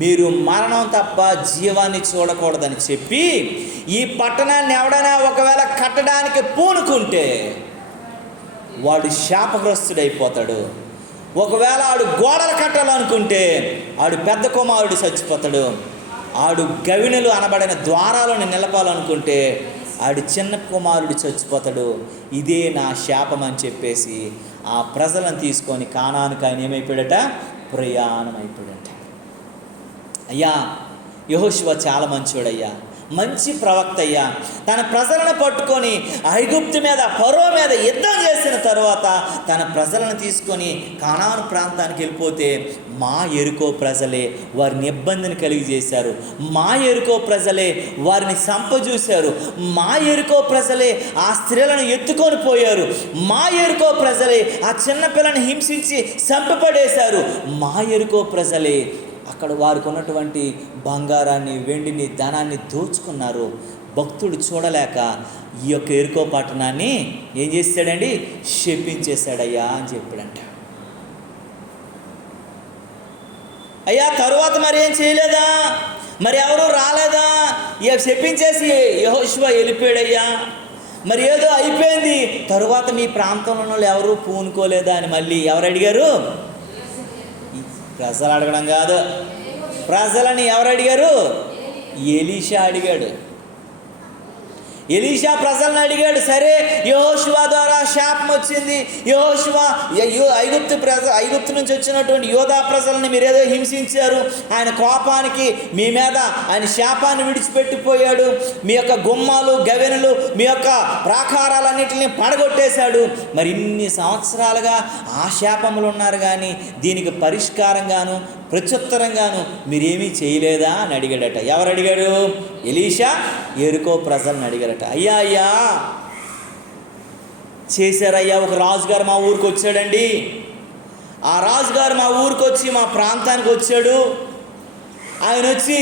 మీరు మరణం తప్ప జీవాన్ని చూడకూడదని చెప్పి ఈ పట్టణాన్ని ఎవడైనా ఒకవేళ కట్టడానికి పూనుకుంటే వాడు శాపగ్రస్తుడైపోతాడు. ఒకవేళ ఆడు గోడలు కట్టాలనుకుంటే ఆడు పెద్ద కుమారుడు చచ్చిపోతాడు. ఆడు గవినులు అనబడిన ద్వారాలను నిలపాలనుకుంటే ఆడు చిన్న కుమారుడు చచ్చిపోతాడు. ఇదే నా శాపం అని చెప్పేసి ఆ ప్రజలను తీసుకొని కానానుకు ఆయన ఏమైపోయాడట? ప్రయాణం అయిపోయాడట. అయ్యా, యెహోషువ చాలా మంచోడయ్యా, మంచి ప్రవక్త అయ్యా. తన ప్రజలను పట్టుకొని ఐగుప్తు మీద, ఫరో మీద యుద్ధం చేసిన తర్వాత తన ప్రజలను తీసుకొని కానాను ప్రాంతానికి వెళ్ళిపోతే మా యెరికో ప్రజలే వారిని ఇబ్బందిని కలిగి చేశారు, మా యెరికో ప్రజలే వారిని సంపజూశారు, మా యెరికో ప్రజలే ఆ స్త్రీలను ఎత్తుకొని పోయారు, మా యెరికో ప్రజలే ఆ చిన్నపిల్లని హింసించి చంపపడేశారు, మా యెరికో ప్రజలే అక్కడ వారికి ఉన్నటువంటి బంగారాన్ని, వెండిని, ధనాన్ని దోచుకున్నారు. భక్తుడు చూడలేక ఈ యొక్క యెరికో పట్టణాన్ని ఏం చేశాడండి? శపించేశాడయ్యా అని చెప్పాడంట. అయ్యా, తరువాత మరి ఏం చేయలేదా? మరి ఎవరు రాలేదా? ఇక శపించేసి యెహోషువ వెళ్ళిపోయాడయ్యా, మరి ఏదో అయిపోయింది, తరువాత మీ ప్రాంతంలో ఎవరు పూనుకోలేదా అని మళ్ళీ ఎవరు అడిగారు? ప్రజలు అడగడం కాదు, ప్రజలని ఎవరు అడిగారు? ఎలీషా అడిగాడు. ఎలీషా ప్రజలను అడిగాడు. సరే, యెహోషువ ద్వారా శాపం వచ్చింది, యెహోషువ ఐగుప్తు నుంచి వచ్చినటువంటి యోధా ప్రజలను మీరేదో హింసించారు, ఆయన కోపానికి మీ మీద ఆయన శాపాన్ని విడిచిపెట్టిపోయాడు, మీ యొక్క గుమ్మాలు, గవెనులు, మీ యొక్క ప్రాకారాలన్నింటినీ పడగొట్టేశాడు. మరి ఇన్ని సంవత్సరాలుగా ఆ శాపములు ఉన్నారు, కానీ దీనికి పరిష్కారంగాను ప్రత్యుత్తరంగాను మీరేమీ చేయలేదా అని అడిగాడట. ఎవరు అడిగాడు? ఎలీషా యెరికో ప్రజలను అడిగారట. అయ్యా చేశారయ్యా, ఒక రాజుగారు మా ఊరికి వచ్చాడండి, ఆ రాజుగారు మా ఊరికి వచ్చి మా ప్రాంతానికి వచ్చాడు, ఆయన వచ్చి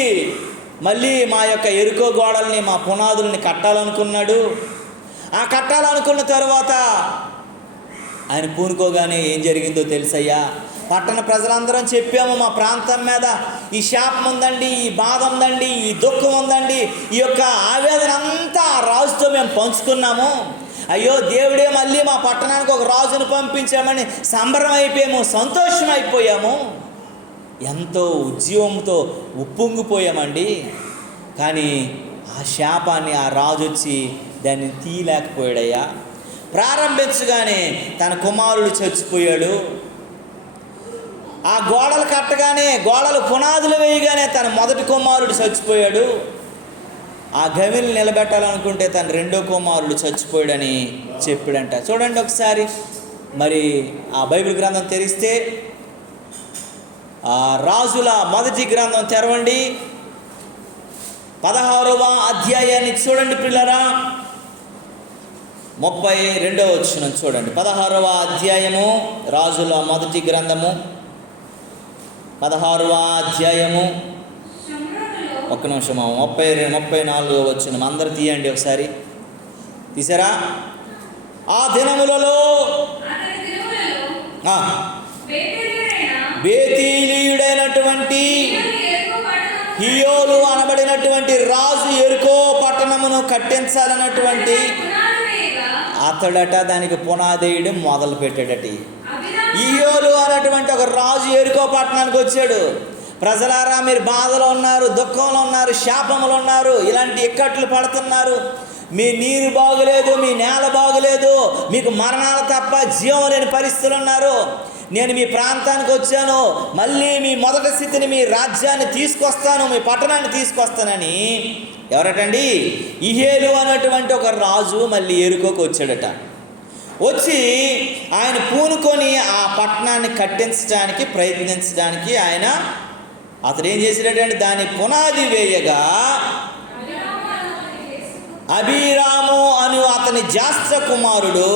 మళ్ళీ మా యొక్క యెరికో గోడల్ని, మా పునాదుల్ని కట్టాలనుకున్నాడు. ఆ కట్టాలనుకున్న తర్వాత ఆయన పూనుకోగానే ఏం జరిగిందో తెలుసయ్యా? పట్టణ ప్రజలందరం చెప్పాము, మా ప్రాంతం మీద ఈ శాపం ఉందండి, ఈ బాధ ఉందండి, ఈ దుఃఖం ఉందండి, ఈ యొక్క ఆవేదన అంతా ఆ రాజుతో మేము పంచుకున్నాము. అయ్యో దేవుడే మళ్ళీ మా పట్టణానికి ఒక రాజును పంపించామని సంబరం అయిపోయాము, సంతోషం అయిపోయాము, ఎంతో ఉద్యమంతో ఉప్పొంగిపోయామండి. కానీ ఆ శాపాన్ని ఆ రాజు వచ్చి దాన్ని తీయలేకపోయాడయ్యా. ప్రారంభించగానే తన కుమారుడు చచ్చిపోయాడు. ఆ గోడలు కట్టగానే, గోడలు పునాదులు వేయగానే తన మొదటి కుమారుడు చచ్చిపోయాడు. ఆ గవిని నిలబెట్టాలనుకుంటే తన రెండో కుమారుడు చచ్చిపోయాడని చెప్పాడంట. చూడండి ఒకసారి, మరి ఆ బైబిల్ గ్రంథం తెరిస్తే ఆ రాజుల మొదటి గ్రంథం తెరవండి, 16వ అధ్యాయాన్ని చూడండి పిల్లరా. 32వ వచనం చూడండి. 16వ అధ్యాయము రాజుల మొదటి గ్రంథము 16వ అధ్యాయము ఒక్క నిమిషం 34 వచ్చిన అందరు తీయండి ఒకసారి. తీసారా? ఆ దినములలో బేతీలీయుడైనటువంటి హియోలు అనబడినటువంటి రాజు యెరికో పట్టణమును కట్టించాలన్నటువంటి అతడట దానికి పునాదేయడం మొదలు పెట్టాడట. హియోలు అనేటువంటి ఒక రాజు యెరికో పట్టణానికి వచ్చాడు. ప్రజలారా, మీరు బాధలో ఉన్నారు, దుఃఖంలో ఉన్నారు, శాపములు ఉన్నారు, ఇలాంటి ఇక్కట్లు పడుతున్నారు, మీ నీరు బాగులేదు, మీ నేల బాగులేదు, మీకు మరణాలు తప్ప జీవం లేని పరిస్థితులు ఉన్నారు. నేను మీ ప్రాంతానికి వచ్చాను, మళ్ళీ మీ మొదటి స్థితిని, మీ రాజ్యాన్ని తీసుకొస్తాను, మీ పట్టణాన్ని తీసుకొస్తానని ఎవరటండి? ఇహేలు అనేటువంటి ఒక రాజు మళ్ళీ యెరికోకు వచ్చాడట. వచ్చి ఆయన పూనుకొని ఆ పట్టణాన్ని కట్టించడానికి ప్రయత్నించడానికి అతడు ఏం చేశాడంటే దాని పునాది వేయగా అబీరాము అను అతని జ్యేష్ఠ కుమారుడు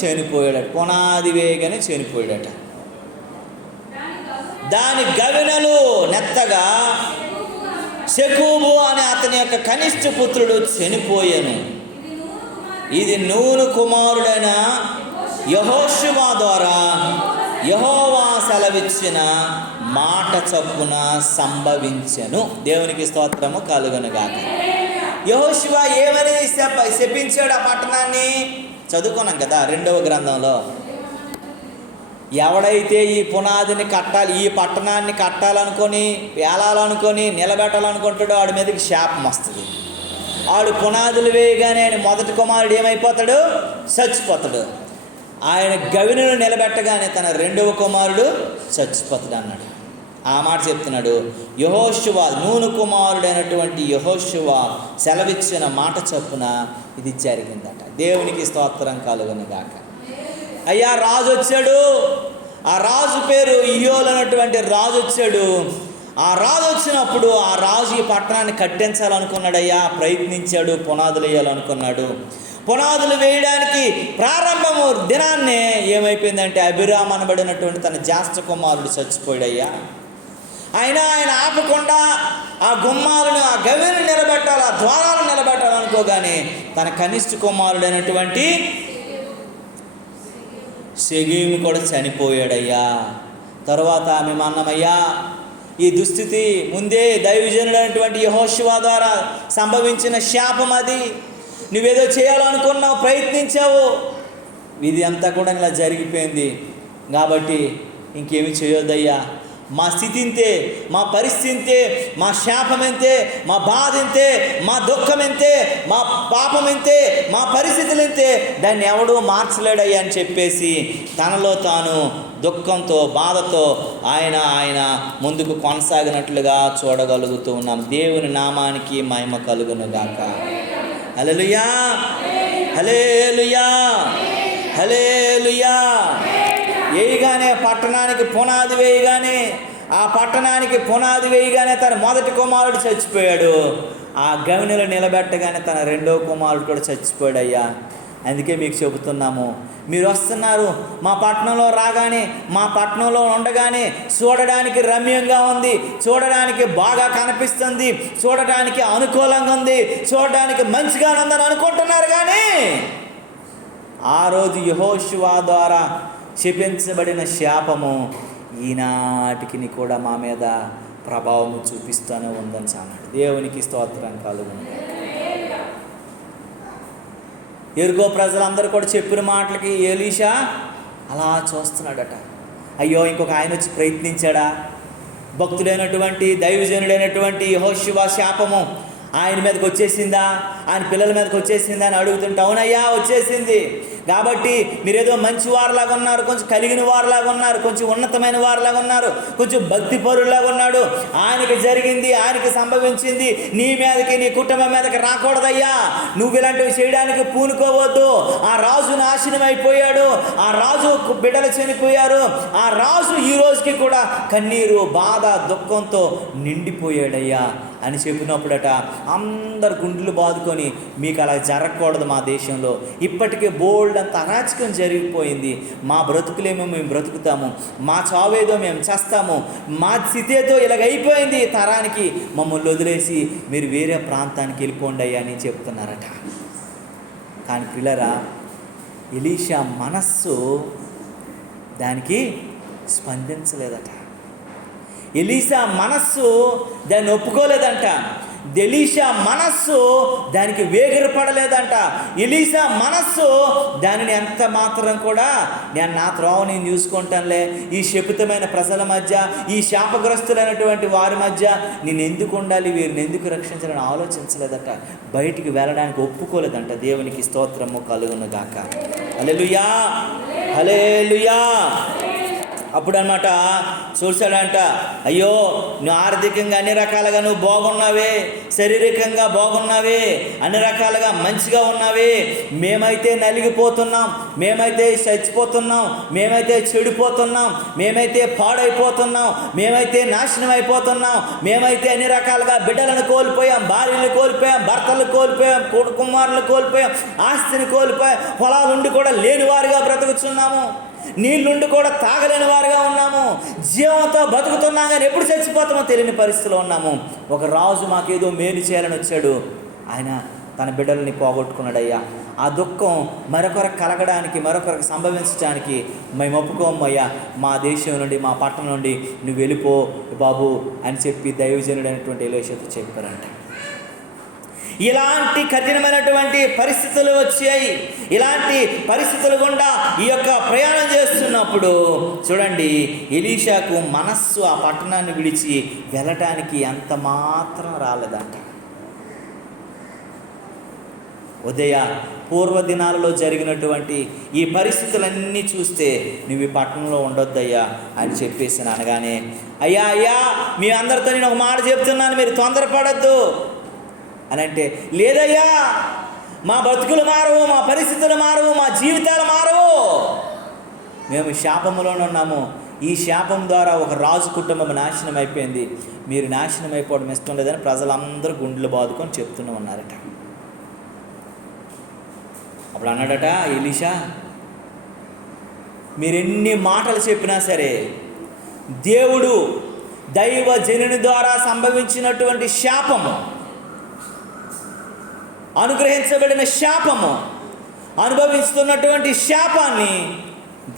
చనిపోయాడట. పునాది వేయగానే చనిపోయాడట. దాని గవినలు నెత్తగా సెకూబు అనే అతని యొక్క కనిష్ఠ పుత్రుడు చనిపోయాను. ఇది నూను కుమారుడైన యెహోషువ ద్వారా యెహోవా సెలవిచ్చిన మాట చొప్పున సంభవించెను. దేవునికి స్తోత్రము కలుగునుగాక. యెహోషువ ఏమని శపించాడు ఆ పట్టణాన్ని? చదువుకున్నాం కదా 2వ గ్రంథంలో. ఎవడైతే ఈ పునాదిని కట్టాలి, ఈ పట్టణాన్ని కట్టాలనుకొని, పేలాలనుకొని, నిలబెట్టాలనుకుంటాడో వాడి మీదకి శాపం వస్తుంది. వాడు పునాదులు వేయగానే ఆయన మొదటి కుమారుడు ఏమైపోతాడు? చచ్చిపోతాడు. ఆయన గవినులు నిలబెట్టగానే తన 2వ కుమారుడు చచ్చిపోతాడు అన్నాడు. ఆ మాట చెప్తున్నాడు. యెహోషువ నూను కుమారుడైనటువంటి యెహోషువ సెలవిచ్చిన మాట చొప్పున ఇది జరిగిందట. దేవునికి స్తోత్రం కలుగునుగాక. అయ్యా, రాజు వచ్చాడు. ఆ రాజు పేరు ఇయోలు అన్నటువంటి రాజు వచ్చాడు. ఆ రాజు వచ్చినప్పుడు ఆ రాజు ఈ పట్టణాన్ని కట్టించాలనుకున్నాడయ్యా, ప్రయత్నించాడు, పునాదులు వేయాలనుకున్నాడు. పునాదులు వేయడానికి ప్రారంభము దినాన్నే ఏమైపోయిందంటే అభిరామ్ అనబడినటువంటి తన జ్యేష్ఠ కుమారుడు చచ్చిపోయాడయ్యా. ఆయన ఆపకుండా ఆ గుమ్మాలను, ఆ గవిని నిలబెట్టాలి, ఆ ద్వారాలను నిలబెట్టాలనుకోగానే తన కనిష్ఠ కుమారుడైనటువంటి షెగీము కూడా చనిపోయాడయ్యా. తర్వాత మేము అన్నమయ్యా, ఈ దుస్థితి ముందే దైవజనుడైనటువంటి యెహోషువ ద్వారా సంభవించిన శాపం అది. నువ్వేదో చేయాలనుకున్నావు, ప్రయత్నించావు, ఇది అంతా కూడా ఇలా జరిగిపోయింది. కాబట్టి ఇంకేమి చేయొద్దయ్యా. మా స్థితి ఇంతే, మా పరిస్థితి ఇంతే, మా శాపం ఎంతే, మా బాధ ఇంతే, మా దుఃఖం ఎంతే, మా పాపం ఇంతే, మా పరిస్థితులు ఇంతే, దాన్ని ఎవడూ మార్చలేడయ్యా అని చెప్పేసి తనలో తాను దుఃఖంతో, బాధతో ఆయన ముందుకు కొనసాగినట్లుగా చూడగలుగుతూ ఉన్నాం. దేవుని నామానికి మహిమ కలుగునుగాక. హల్లెలూయా, హల్లెలూయా, హల్లెలూయా. వేయగానే పట్టణానికి పునాది వేయగానే, ఆ పట్టణానికి పునాది వేయగానే తన మొదటి కుమారుడు చచ్చిపోయాడు. ఆ గవినెలు నిలబెట్టగానే తన 2వ కుమారుడు కూడా చచ్చిపోయాడయ్యా. అందుకే మీకు చెబుతున్నాము, మీరు వస్తున్నారు, మా పట్టణంలో రాగానే, మా పట్టణంలో ఉండగానే చూడడానికి రమ్యంగా ఉంది, చూడడానికి బాగా కనిపిస్తుంది, చూడడానికి అనుకూలంగా ఉంది, చూడడానికి మంచిగా ఉందని అనుకుంటున్నారు. కానీ ఆ రోజు యెహోషువ ద్వారా శపించబడిన శాపము ఈనాటికి కూడా మా మీద ప్రభావం చూపిస్తూనే ఉందని అన్నాడు. దేవునికి స్తోత్రం కలుగును. యెరికో ప్రజలందరూ కూడా చెప్పిన మాటలకి ఎలీషా అలా చూస్తున్నాడట. అయ్యో, ఇంకొక ఆయన వచ్చి ప్రయత్నించాడా? భక్తుడైనటువంటి దైవజనుడైనటువంటి యెహోషువ శాపము ఆయన మీదకి వచ్చేసిందా, ఆయన పిల్లల మీదకి వచ్చేసిందా అని అడుగుతుంటే, అవునయ్యా వచ్చేసింది. కాబట్టి మీరేదో మంచి వారిలాగా ఉన్నారు, కొంచెం కలిగిన వారిలాగా ఉన్నారు, కొంచెం ఉన్నతమైన వారిలాగా ఉన్నారు, కొంచెం భక్తి పరులాగా ఉన్నాడు. ఆయనకి జరిగింది, ఆయనకి సంభవించింది, నీ మీదకి, నీ కుటుంబం మీదకి రాకూడదయ్యా. నువ్వు ఇలాంటివి చేయడానికి పూనుకోవద్దు. ఆ రాజు నాశనం అయిపోయాడు, ఆ రాజు బిడ్డలు చనిపోయారు, ఆ రాజు ఈ రోజుకి కూడా కన్నీరు, బాధ, దుఃఖంతో నిండిపోయాడయ్యా అని చెప్పినప్పుడట అందరు గుండెలు బాదుకొని, మీకు అలా జరగకూడదు, మా దేశంలో ఇప్పటికే బోల్డ్ బోల్డ్ అంత అరాచకం జరిగిపోయింది. మా బ్రతుకులేమో మేము బ్రతుకుతాము, మా చావేదో మేము చేస్తాము, మా స్థితి ఏదో ఇలాగైపోయింది తరానికి, మమ్మల్ని వదిలేసి మీరు వేరే ప్రాంతానికి వెళ్ళిపోండి అయ్యా అని చెప్తున్నారట. కానీ పిల్లరా, ఎలీషా మనస్సు దానికి స్పందించలేదట. ఎలీషా మనస్సు దాన్ని ఒప్పుకోలేదంట. ఎలీషా మనస్సు దానికి వేగిరపడలేదంట. ఎలీషా మనస్సు దానిని ఎంత మాత్రం కూడా నేను నా త్రోవ నేను చూసుకుంటానులే, ఈ శపితమైన ప్రజల మధ్య, ఈ శాపగ్రస్తులైనటువంటి వారి మధ్య నేను ఎందుకు ఉండాలి, వీరిని ఎందుకు రక్షించాలని ఆలోచించలేదట. బయటికి వెళ్ళడానికి ఒప్పుకోలేదంట. దేవునికి స్తోత్రము కలుగును గాక. హల్లెలూయా, హల్లెలూయా. అప్పుడు అనమాట చూశాడంట, అయ్యో నువ్వు ఆర్థికంగా అన్ని రకాలుగా నువ్వు బాగున్నావే, శారీరకంగా బాగున్నావే, అన్ని రకాలుగా మంచిగా ఉన్నావే, మేమైతే నలిగిపోతున్నాం, మేమైతే చచ్చిపోతున్నాం, మేమైతే చెడిపోతున్నాం, మేమైతే పాడైపోతున్నాం, మేమైతే నాశనం అయిపోతున్నాం, మేమైతే అన్ని రకాలుగా బిడ్డలను కోల్పోయాం, భార్యలు కోల్పోయాం, భర్తలు కోల్పోయాం, కుమారులు కోల్పోయాం, ఆస్తిని కోల్పోయాం, పొలాలు ఉండి కూడా లేని వారిగా బ్రతుకుతున్నాము, నీళ్ళుండి కూడా తాగలేని వారుగా ఉన్నాము, జీవంతో బతుకుతున్నాం కానీ ఎప్పుడు చచ్చిపోతామో తెలియని పరిస్థితిలో ఉన్నాము. ఒక రాజు మాకేదో మేలు చేయాలని వచ్చాడు, ఆయన తన బిడ్డలని పోగొట్టుకున్నాడయ్యా. ఆ దుఃఖం మరొకరికి కలగడానికి, మరొకరికి సంభవించడానికి మేము ఒప్పుకోమయ్యా, మా దేశం నుండి, మా పట్టణం నుండి నువ్వు వెళ్ళిపో బాబు అని చెప్పి దైవజనుడు అనేటువంటి ఎలీషాతో చెప్పారంట. ఇలాంటి కఠినమైనటువంటి పరిస్థితులు వచ్చాయి. ఇలాంటి పరిస్థితులు గుండా ఈ యొక్క ప్రయాణం చేస్తున్నప్పుడు చూడండి, ఎలీషాకు మనస్సు ఆ పట్టణాన్ని విడిచి వెళ్ళటానికి అంత మాత్రం రాలేదంట. ఉదయ పూర్వ దినాలలో జరిగినటువంటి ఈ పరిస్థితులన్నీ చూస్తే నువ్వు ఈ పట్టణంలో ఉండొద్దయ్యా అని చెప్పేసి అనగానే, అయ్యా అయ్యా మీ అందరితో నేను ఒక మాట చెప్తున్నాను, మీరు తొందరపడద్దు అని అంటే, లేదయ్యా మా బ్రతుకులు మారవు, మా పరిస్థితులు మారవు, మా జీవితాలు మారవు, మేము శాపములోనే ఉన్నాము, ఈ శాపం ద్వారా ఒక రాజు కుటుంబం నాశనం అయిపోయింది, మీరు నాశనం అయిపోవడం ఇష్టం లేదని ప్రజలందరూ గుండెలు బాదుకొని చెప్తూనే ఉన్నారట. అప్పుడు అన్నాడట ఎలీషా, మీరెన్ని మాటలు చెప్పినా సరే దేవుడు దైవ జనుని ద్వారా సంభవించినటువంటి శాపము, అనుగ్రహించబడిన శాపము, అనుభవిస్తున్నటువంటి శాపాన్ని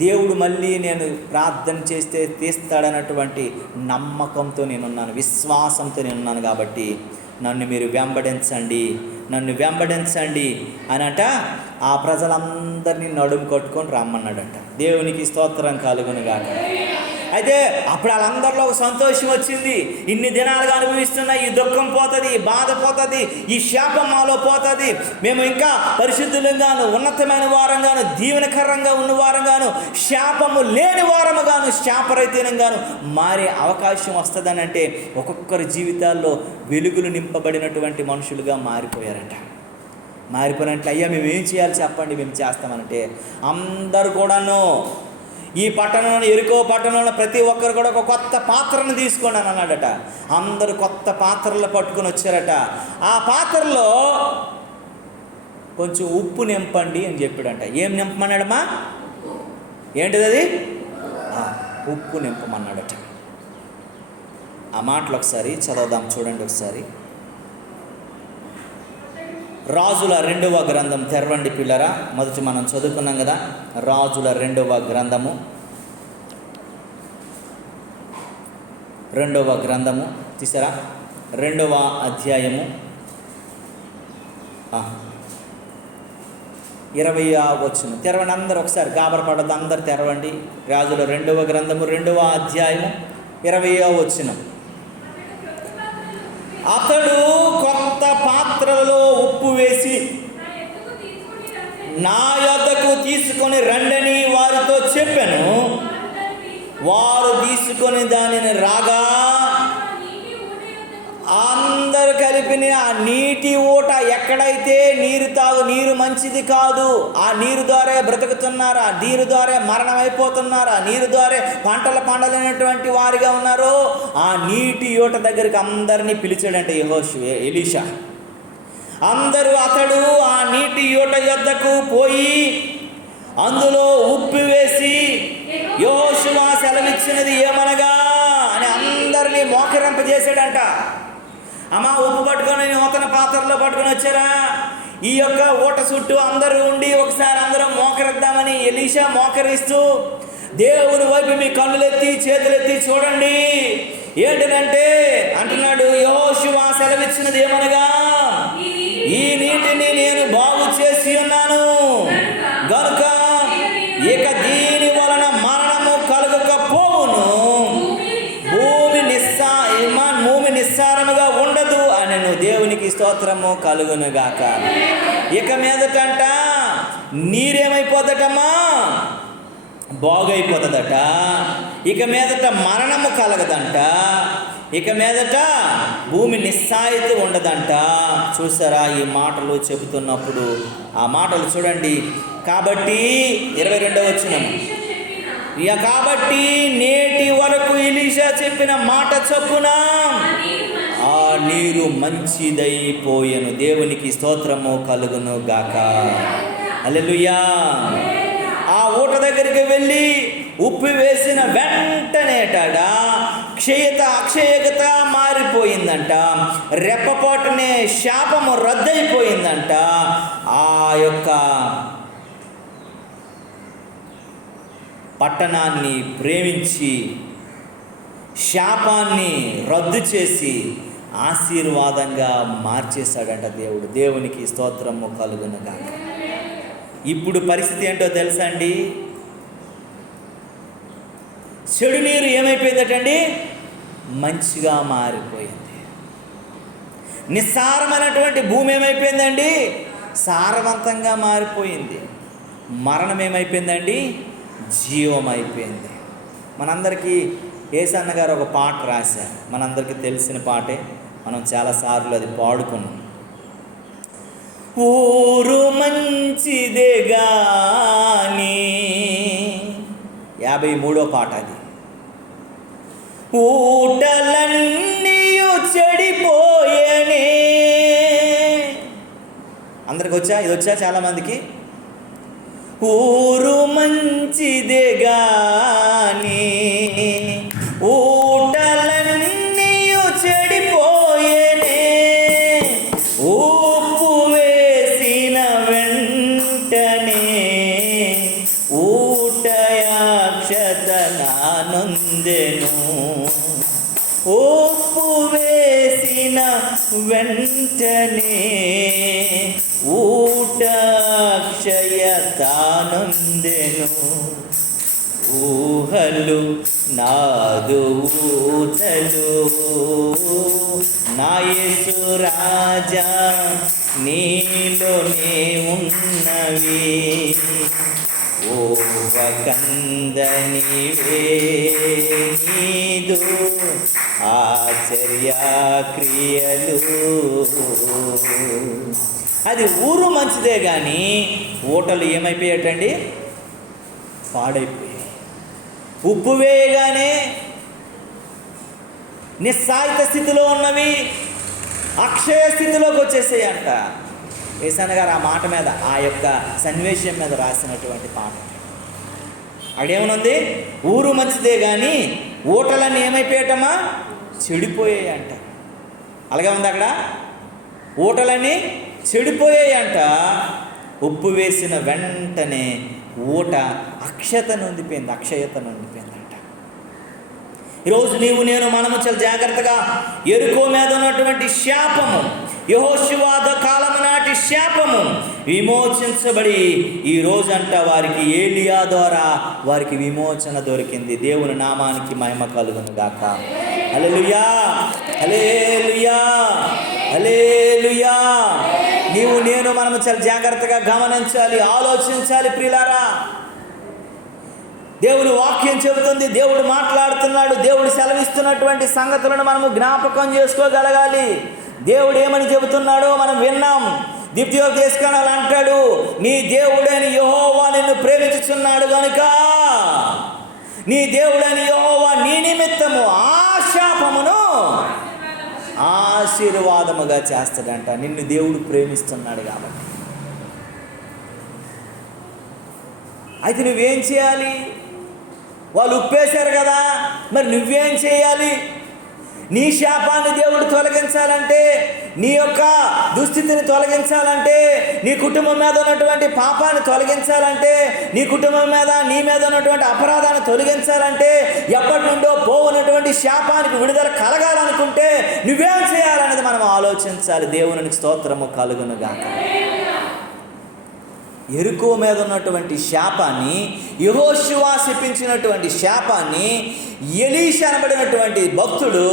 దేవుడు మళ్ళీ నేను ప్రార్థన చేస్తే తీస్తాడన్నటువంటి నమ్మకంతో నేనున్నాను, విశ్వాసంతో నేనున్నాను. కాబట్టి నన్ను మీరు వెంబడించండి, నన్ను వెంబడించండి అనట ఆ ప్రజలందరినీ నడుము కట్టుకొని రమ్మన్నాడట. దేవునికి స్తోత్రం కలుగును గాక. అయితే అప్పుడు వాళ్ళందరిలో ఒక సంతోషం వచ్చింది. ఇన్ని దినాలుగా అనుభవిస్తున్న ఈ దుఃఖం పోతుంది, ఈ బాధ పోతుంది, ఈ శాపం మాలో పోతుంది, మేము ఇంకా పరిశుద్ధులంగాను, ఉన్నతమైన వారంగాను, దీవెనకరంగా ఉన్న వారంగాను, శాపము లేని వారముగాను, శాపరహితంగాను మారే అవకాశం వస్తుందని అంటే ఒక్కొక్కరి జీవితాల్లో వెలుగులు నింపబడినటువంటి మనుషులుగా మారిపోయారట. మారిపోయినట్లు, అయ్యా మేము ఏం చేయాలి చెప్పండి, మేము చేస్తామనంటే అందరు కూడాను ఈ పట్టణంలో, ఎరుకో పట్టణంలో ప్రతి ఒక్కరు కూడా ఒక కొత్త పాత్రను తీసుకోండి అని అన్నాడట. అందరూ కొత్త పాత్రలు పట్టుకొని వచ్చారట. ఆ పాత్రలో కొంచెం ఉప్పు నింపండి అని చెప్పాడంట. ఏం నింపమన్నాడమ్మా? ఏంటిది అది? ఉప్పు నింపమన్నాడట. ఆ మాటలు ఒకసారి చదవదాం, చూడండి ఒకసారి. రాజుల 2వ గ్రంథం తెరవండి పిల్లరా. మొదటి మనం చదువుకున్నాం కదా, రాజుల 2వ గ్రంథము, 2వ గ్రంథము తీసారా, 2వ అధ్యాయము 20వ వచనం. తెరవండి అందరు ఒకసారి, గాబరపడద్దు, అందరు తెరవండి. రాజుల 2వ గ్రంథము 2వ అధ్యాయము 20వ వచనం. అతడు కొత్త పాత్రలలో ఉప్పు వేసి నా యొద్దకు తీసుకొని రండని వారితో చెప్పాను. వారు తీసుకొని దానిని రాగా అందరు కలిపిన ఆ నీటి ఊట ఎక్కడైతే నీరు మంచిది కాదు, ఆ నీరు ద్వారా బ్రతుకుతున్నారు, ఆ నీరు ద్వారా మరణం అయిపోతున్నారు, ఆ నీరు ద్వారా పంటలు పండలేనటువంటి వారిగా ఉన్నారు, ఆ నీటి ఊట దగ్గరికి అందరినీ పిలిచాడంటే ఎలీషా. అందరూ అతడు ఆ నీటి ఊట యొద్దకు పోయి అందులో ఉప్పు వేసి యెహోషువ సెలవిచ్చినది ఏమనగా అని అందరినీ మోకరింపజేశాడంట. అమ్మా, ఉప్పు పట్టుకొని నూతన పాత్రలో పట్టుకొని వచ్చారా? ఈ యొక్క ఊట చుట్టూ అందరూ ఉండి ఒకసారి అందరం మోకరిద్దామని ఎలీషా మోకరిస్తూ దేవుని వైపు మీ కన్నులెత్తి చేతులెత్తి చూడండి. ఏంటనంటే అంటున్నాడు, యెహోషువ సెలవిచ్చినది ఏమనగా ఈ నీటిని నేను బాగు చేసి ఉన్నాను గనుక ఇక దీని వలన మరణము కలుగకపోవును, భూమి నిస్సారముగా ఉండదు అనెను. దేవునికి స్తోత్రము కలుగునుగాక. ఇక మీదటంట నీరేమైపోద్దటమ్మా? బాగైపోతుందట. ఇక మీదట మరణము కలగదంట. ఇక మీదట భూమి నిస్సాయితీ ఉండదంట. చూసారా ఈ మాటలు చెబుతున్నప్పుడు? ఆ మాటలు చూడండి. కాబట్టి 22వ వచనం, కాబట్టి నేటి వరకు ఎలీషా చెప్పిన మాట చొప్పున ఆ నీరు మంచిదైపోయెను. దేవునికి స్తోత్రము కలుగును గాక. హల్లెలూయా. ఆ ఊట దగ్గరికి వెళ్ళి ఉప్పు వేసిన వెంటనేట అక్షయగత మారిపోయిందంట. రెప్పపాటునే శాపము రద్దయిపోయిందంట. ఆ యొక్క పట్టణాన్ని ప్రేమించి శాపాన్ని రద్దు చేసి ఆశీర్వాదంగా మార్చేశాడంట దేవుడు. దేవునికి స్తోత్రము కలుగునుగా. ఇప్పుడు పరిస్థితి ఏంటో తెలుసా అండి? చెడు నీరు ఏమైపోయిందటండి? మంచిగా మారిపోయింది. నిస్సారమైనటువంటి భూమి ఏమైపోయిందండి? సారవంతంగా మారిపోయింది. మరణం ఏమైపోయిందండి? జీవం అయిపోయింది. మనందరికీ యేసన్న గారు ఒక పాట రాశారు. మనందరికీ తెలిసిన పాటే, మనం చాలాసార్లు అది పాడుకున్నాం. ఊరు మంచిదే గాని, 53వ పాట అది. ఊటలన్నీ చెడిపోయేనే. అందరికి వచ్చా? ఇది వచ్చా చాలామందికి? ఊరు మంచిదే గాని ఊటలన్నీ చెడిపోయేనే, ఉప్పు వేసిన వెంటనే ఊటయాక్షత నానొందెను. ఉప్పు వేసిన వెంటనే ఊటక్షయతానొందెను. ఊహలు నాదు ఊటలు నా యేసు రాజా నీలోనే ఉన్నవి. ఓవకందనివే నీదు ఆశ్చర్య క్రియలు. అది ఊరు మంచిదే కానీ ఊటలు ఏమైపోయాటండి? పాడైపోయాయి. ఉప్పు వేయగానే నిస్సాయిత స్థితిలో ఉన్నవి అక్షయ స్థితిలోకి వచ్చేసాయంట. యేసన్న గారు ఆ మాట మీద, ఆ యొక్క సన్నివేశం మీద రాసినటువంటి పాట. అక్కడేమనుంది? ఊరు మంచిదే కానీ ఊటలన్నీ ఏమైపోయాటమ్మా? చెడిపోయాయంట. అలాగే ఉంది అక్కడ. ఊటలన్నీ చెడిపోయాయంట. ఉప్పు వేసిన వెంటనే ఊట అక్షయత నొందిపోయిందంట. ఈరోజు నీవు నేను మనము చాలా జాగ్రత్తగా యెరికో మీద ఉన్నటువంటి శాపము, యెహోషువ కాలము నాటి శాపము విమోచించబడి ఈ రోజంట వారికి ఏలియా ద్వారా వారికి విమోచన దొరికింది. దేవుని నామానికి మహిమ కలుగును గాక. హల్లెలూయా, హల్లెలూయా, హల్లెలూయా. నీవు నేను మనము చాలా జాగ్రత్తగా గమనించాలి, ఆలోచించాలి ప్రియులారా. దేవుని వాక్యం చెబుతుంది, దేవుడు మాట్లాడుతున్నాడు, దేవుడు సెలవిస్తున్నటువంటి సంగతులను మనము జ్ఞాపకం చేసుకోగలగాలి. దేవుడు ఏమని చెబుతున్నాడో మనం విన్నాం. ద్వితీయోపదేశకాండాలు అంటాడు, నీ దేవుడైన యెహోవా నిన్ను ప్రేమించుచున్నాడు గనుక నీ దేవుడైన యెహోవా నీ నిమిత్తము ఆ శాపమును ఆశీర్వాదముగా చేస్తాడంట. నిన్ను దేవుడు ప్రేమిస్తున్నాడు కాబట్టి. అయితే నువ్వేం చేయాలి? వాళ్ళు ఉప్పేశారు కదా, మరి నువ్వేం చేయాలి? నీ శాపాన్ని దేవుడు తొలగించాలంటే, నీ యొక్క దుస్థితిని తొలగించాలంటే, నీ కుటుంబం మీద ఉన్నటువంటి పాపాన్ని తొలగించాలంటే, నీ కుటుంబం మీద నీ మీద ఉన్నటువంటి అపరాధాన్ని తొలగించాలంటే, ఎప్పటి నుండో పోవున్నటువంటి శాపానికి విడుదల కలగాలనుకుంటే నువ్వేం చేయాలనేది మనం ఆలోచించాలి. దేవునికి స్తోత్రము కలుగును గాక. యెరికో మీద ఉన్నటువంటి శాపాన్ని, యెహోషువ శపించినటువంటి శాపాన్ని ఎలీషా అనబడినటువంటి భక్తుడు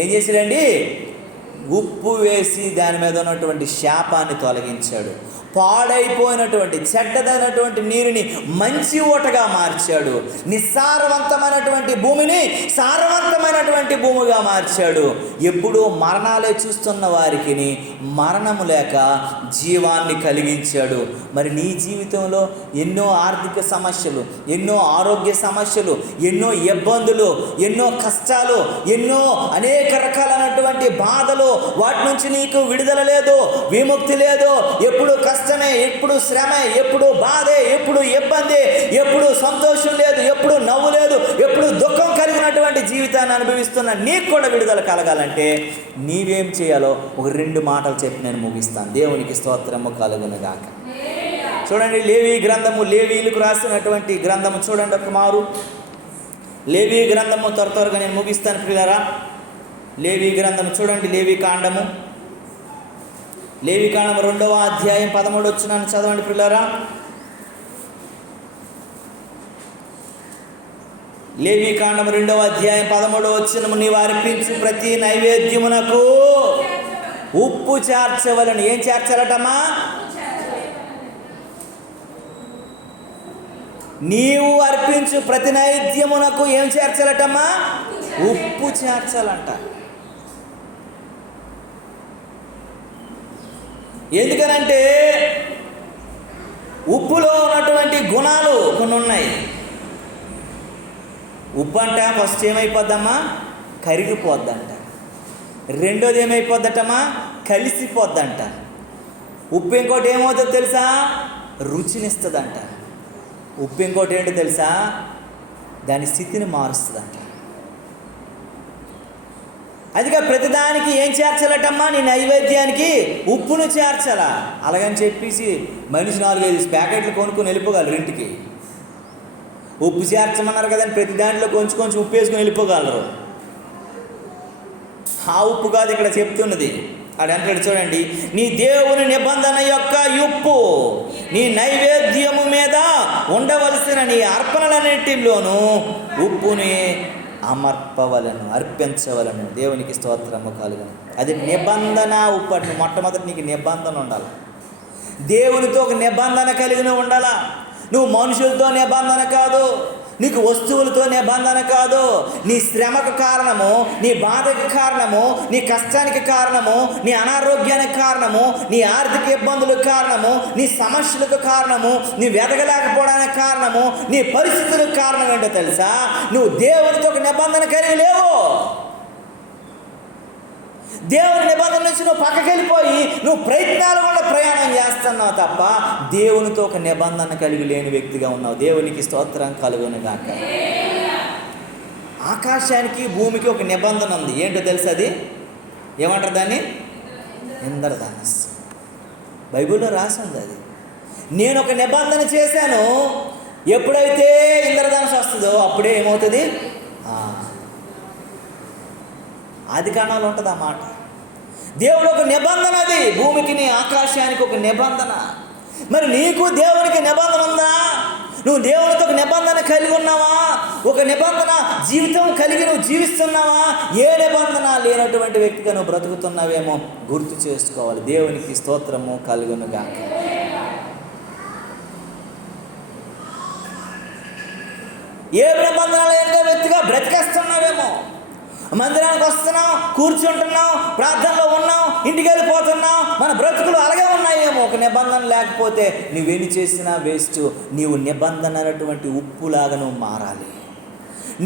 ఏం చేశాడండి? ఉప్పు వేసి దాని మీద ఉన్నటువంటి శాపాన్ని తొలగించాడు. పాడైపోయినటువంటి చెడ్డదైనటువంటి నీరుని మంచి ఊటగా మార్చాడు. నిస్సారవంతమైనటువంటి భూమిని సారవంతమైనటువంటి భూమిగా మార్చాడు. ఎప్పుడూ మరణాలే చూస్తున్న వారికి మరణము లేక జీవాన్ని కలిగించాడు. మరి నీ జీవితంలో ఎన్నో ఆర్థిక సమస్యలు, ఎన్నో ఆరోగ్య సమస్యలు, ఎన్నో ఇబ్బందులు, ఎన్నో కష్టాలు, ఎన్నో అనేక రకాలైనటువంటి బాధలు, వాటి నుంచి నీకు విడుదల లేదు, విముక్తి లేదు. ఎప్పుడు కష్టమే, ఎప్పుడు శ్రమే, ఎప్పుడు బాధే, ఎప్పుడు ఇబ్బంది, ఎప్పుడు సంతోషం లేదు, ఎప్పుడు నవ్వు లేదు, ఎప్పుడు దుఃఖం కలిగినటువంటి జీవితాన్ని అనుభవిస్తున్న నీకు కూడా విడుదల కలగాలంటే నీవేం చేయాలో ఒక 2 మాటలు చెప్పి నేను ముగిస్తాను. దేవునికి స్తోత్రము కలుగునుగాక. చూడండి, లేవి గ్రంథము, లేవీలకు రాసినటువంటి గ్రంథము చూడండి ఒక మారు. లేవి గ్రంథము త్వరగా నేను ముగిస్తాను పిల్లరా. లేవి గ్రంథము చూడండి, లేవి కాండము 2వ అధ్యాయం 13 వచనాన్ని చదవండి పిల్లరా. లేవి కాండము 2వ అధ్యాయం 13 వచనము, నీవు అర్పించు ప్రతి నైవేద్యమునకు ఉప్పు చేర్చవలను. ఏం చేర్చాలటమ్మా? నీవు అర్పించు ప్రతి నైవేద్యమునకు ఏం చేర్చాలటమ్మా? ఉప్పు చేర్చాలంట. ఎందుకనంటే ఉప్పులో ఉన్నటువంటి గుణాలు కొన్ని ఉన్నాయి. ఉప్పు అంట ఫస్ట్ ఏమైపోద్దమ్మా? కరిగిపోద్దంట. రెండోది ఏమైపోద్దటమ్మా? కలిసిపోద్దంట. ఉప్పు ఇంకోటి ఏమవుతుందో తెలుసా? రుచినిస్తుందంట. ఉప్పు ఇంకోటి ఏంటో తెలుసా? దాని స్థితిని మారుస్తుందంట. అదిగా ప్రతిదానికి ఏం చేర్చాలటమ్మా? నీ నైవేద్యానికి ఉప్పును చేర్చాలా. అలాగని చెప్పేసి మనిషి 4-5 ప్యాకెట్లు కొనుక్కొని వెళ్ళిపోగలరు ఇంటికి. ఉప్పు చేర్చమన్నారు కదండి, ప్రతి దాంట్లో కొంచెం కొంచెం ఉప్పు వేసుకొని వెళ్ళిపోగలరు. ఆ ఉప్పు కాదు ఇక్కడ చెప్తున్నది. అడంటాడు చూడండి, నీ దేవుని నిబంధన యొక్క ఉప్పు నీ నైవేద్యము మీద ఉండవలసిన నీ అర్పణలన్నింటిలోనూ ఉప్పుని అమర్పవలను, అర్పించవలను. దేవునికి స్తోత్రము కలుగును. అది నిబంధన ఉప్పు. అంటే మొట్టమొదటి నీకు నిబంధన ఉండాలి. దేవునితో ఒక నిబంధన కలిగిన ఉండాలా. నువ్వు మనుషులతో నిబంధన కాదు, నీకు వస్తువులతో నిబంధన కాదు. నీ శ్రమకు కారణము, నీ బాధకు కారణము, నీ కష్టానికి కారణము, నీ అనారోగ్యానికి కారణము, నీ ఆర్థిక ఇబ్బందులకు కారణము, నీ సమస్యలకు కారణము, నీ వెతకలేకపోవడానికి కారణము, నీ పరిస్థితులకు కారణం ఏంటో తెలుసా? నువ్వు దేవునితో ఒక నిబంధన కలిగి లేవు. దేవుని నిబంధన నుంచి నువ్వు పక్కకి వెళ్ళిపోయి నువ్వు ప్రయత్నాలు కూడా ప్రయాణం చేస్తున్నావు తప్ప దేవునితో ఒక నిబంధన కలిగి లేని వ్యక్తిగా ఉన్నావు. దేవునికి స్తోత్రం కలుగునుగాక. ఆకాశానికి భూమికి ఒక నిబంధన ఉంది. ఏంటో తెలుసు? అది ఏమంటారు దాన్ని? ఇంద్రధనస్సు. బైబిల్లో రాసి ఉంది అది. నేను ఒక నిబంధన చేశాను, ఎప్పుడైతే ఇంద్రధనస్సు వస్తుందో అప్పుడే ఏమవుతుంది? ఆదికాండంలో ఉంటుంది ఆ మాట. దేవుడు ఒక నిబంధన, అది భూమికి ఆకాశానికి ఒక నిబంధన. మరి నీకు దేవునికి నిబంధన ఉందా? నువ్వు దేవునితో ఒక నిబంధన కలిగి ఉన్నావా? ఒక నిబంధన జీవితం కలిగి నువ్వు జీవిస్తున్నావా? ఏ నిబంధన లేనటువంటి వ్యక్తిగా నువ్వు బ్రతుకుతున్నావేమో గుర్తు చేసుకోవాలి. దేవునికి స్తోత్రము కలుగునుగాక. ఏ నిబంధన లేని వ్యక్తిగా బ్రతికేస్తున్నావేమో. మందిరానికి వస్తున్నాం, కూర్చుంటున్నాం, ప్రార్థనలో ఉన్నాం, ఇంటికి వెళ్ళిపోతున్నాం, మన బ్రతుకులు అలాగే ఉన్నాయేమో. ఒక నిబంధన లేకపోతే నువ్వెన్ని చేసినా వేస్ట్. నీవు నిబంధన అనేటువంటి ఉప్పులాగా నువ్వు మారాలి.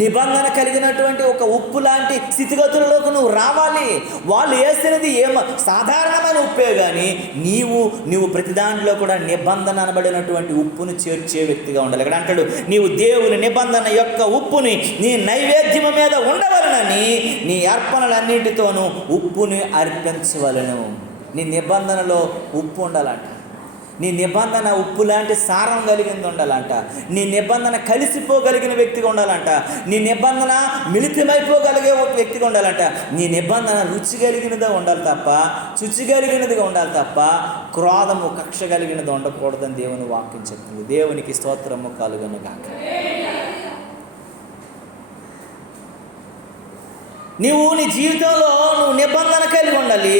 నిబంధన కలిగినటువంటి ఒక ఉప్పు లాంటి స్థితిగతులలోకి నువ్వు రావాలి. వాళ్ళు వేసినది సాధారణమైన ఉప్పే, కానీ నీవు ప్రతి దాంట్లో కూడా నిబంధన అనబడినటువంటి ఉప్పును చేర్చే వ్యక్తిగా ఉండాలి. ఇక్కడ అంటాడు, నీవు దేవుని నిబంధన యొక్క ఉప్పుని నీ నైవేద్యము మీద ఉండవలనని నీ అర్పణలన్నిటితోనూ ఉప్పుని అర్పించవలను. నీ నిబంధనలో ఉప్పు ఉండాలంట. నీ నిబంధన ఉప్పు లాంటి సారం కలిగింది ఉండాలంట. నీ నిబంధన కలిసిపోగలిగిన వ్యక్తిగా ఉండాలంట. నీ నిబంధన మిళితమైపోగలిగే వ్యక్తిగా ఉండాలంట. నీ నిబంధన రుచి కలిగినదిగా ఉండాలి తప్ప, శుచి కలిగినదిగా ఉండాలి తప్ప, క్రోధము కక్ష కలిగినది ఉండకూడదని దేవుని వాక్యం చెప్తుంది. దేవునికి స్తోత్రము కలుగును గాక. నీ జీవితంలో నువ్వు నిబంధన కలిగి ఉండాలి.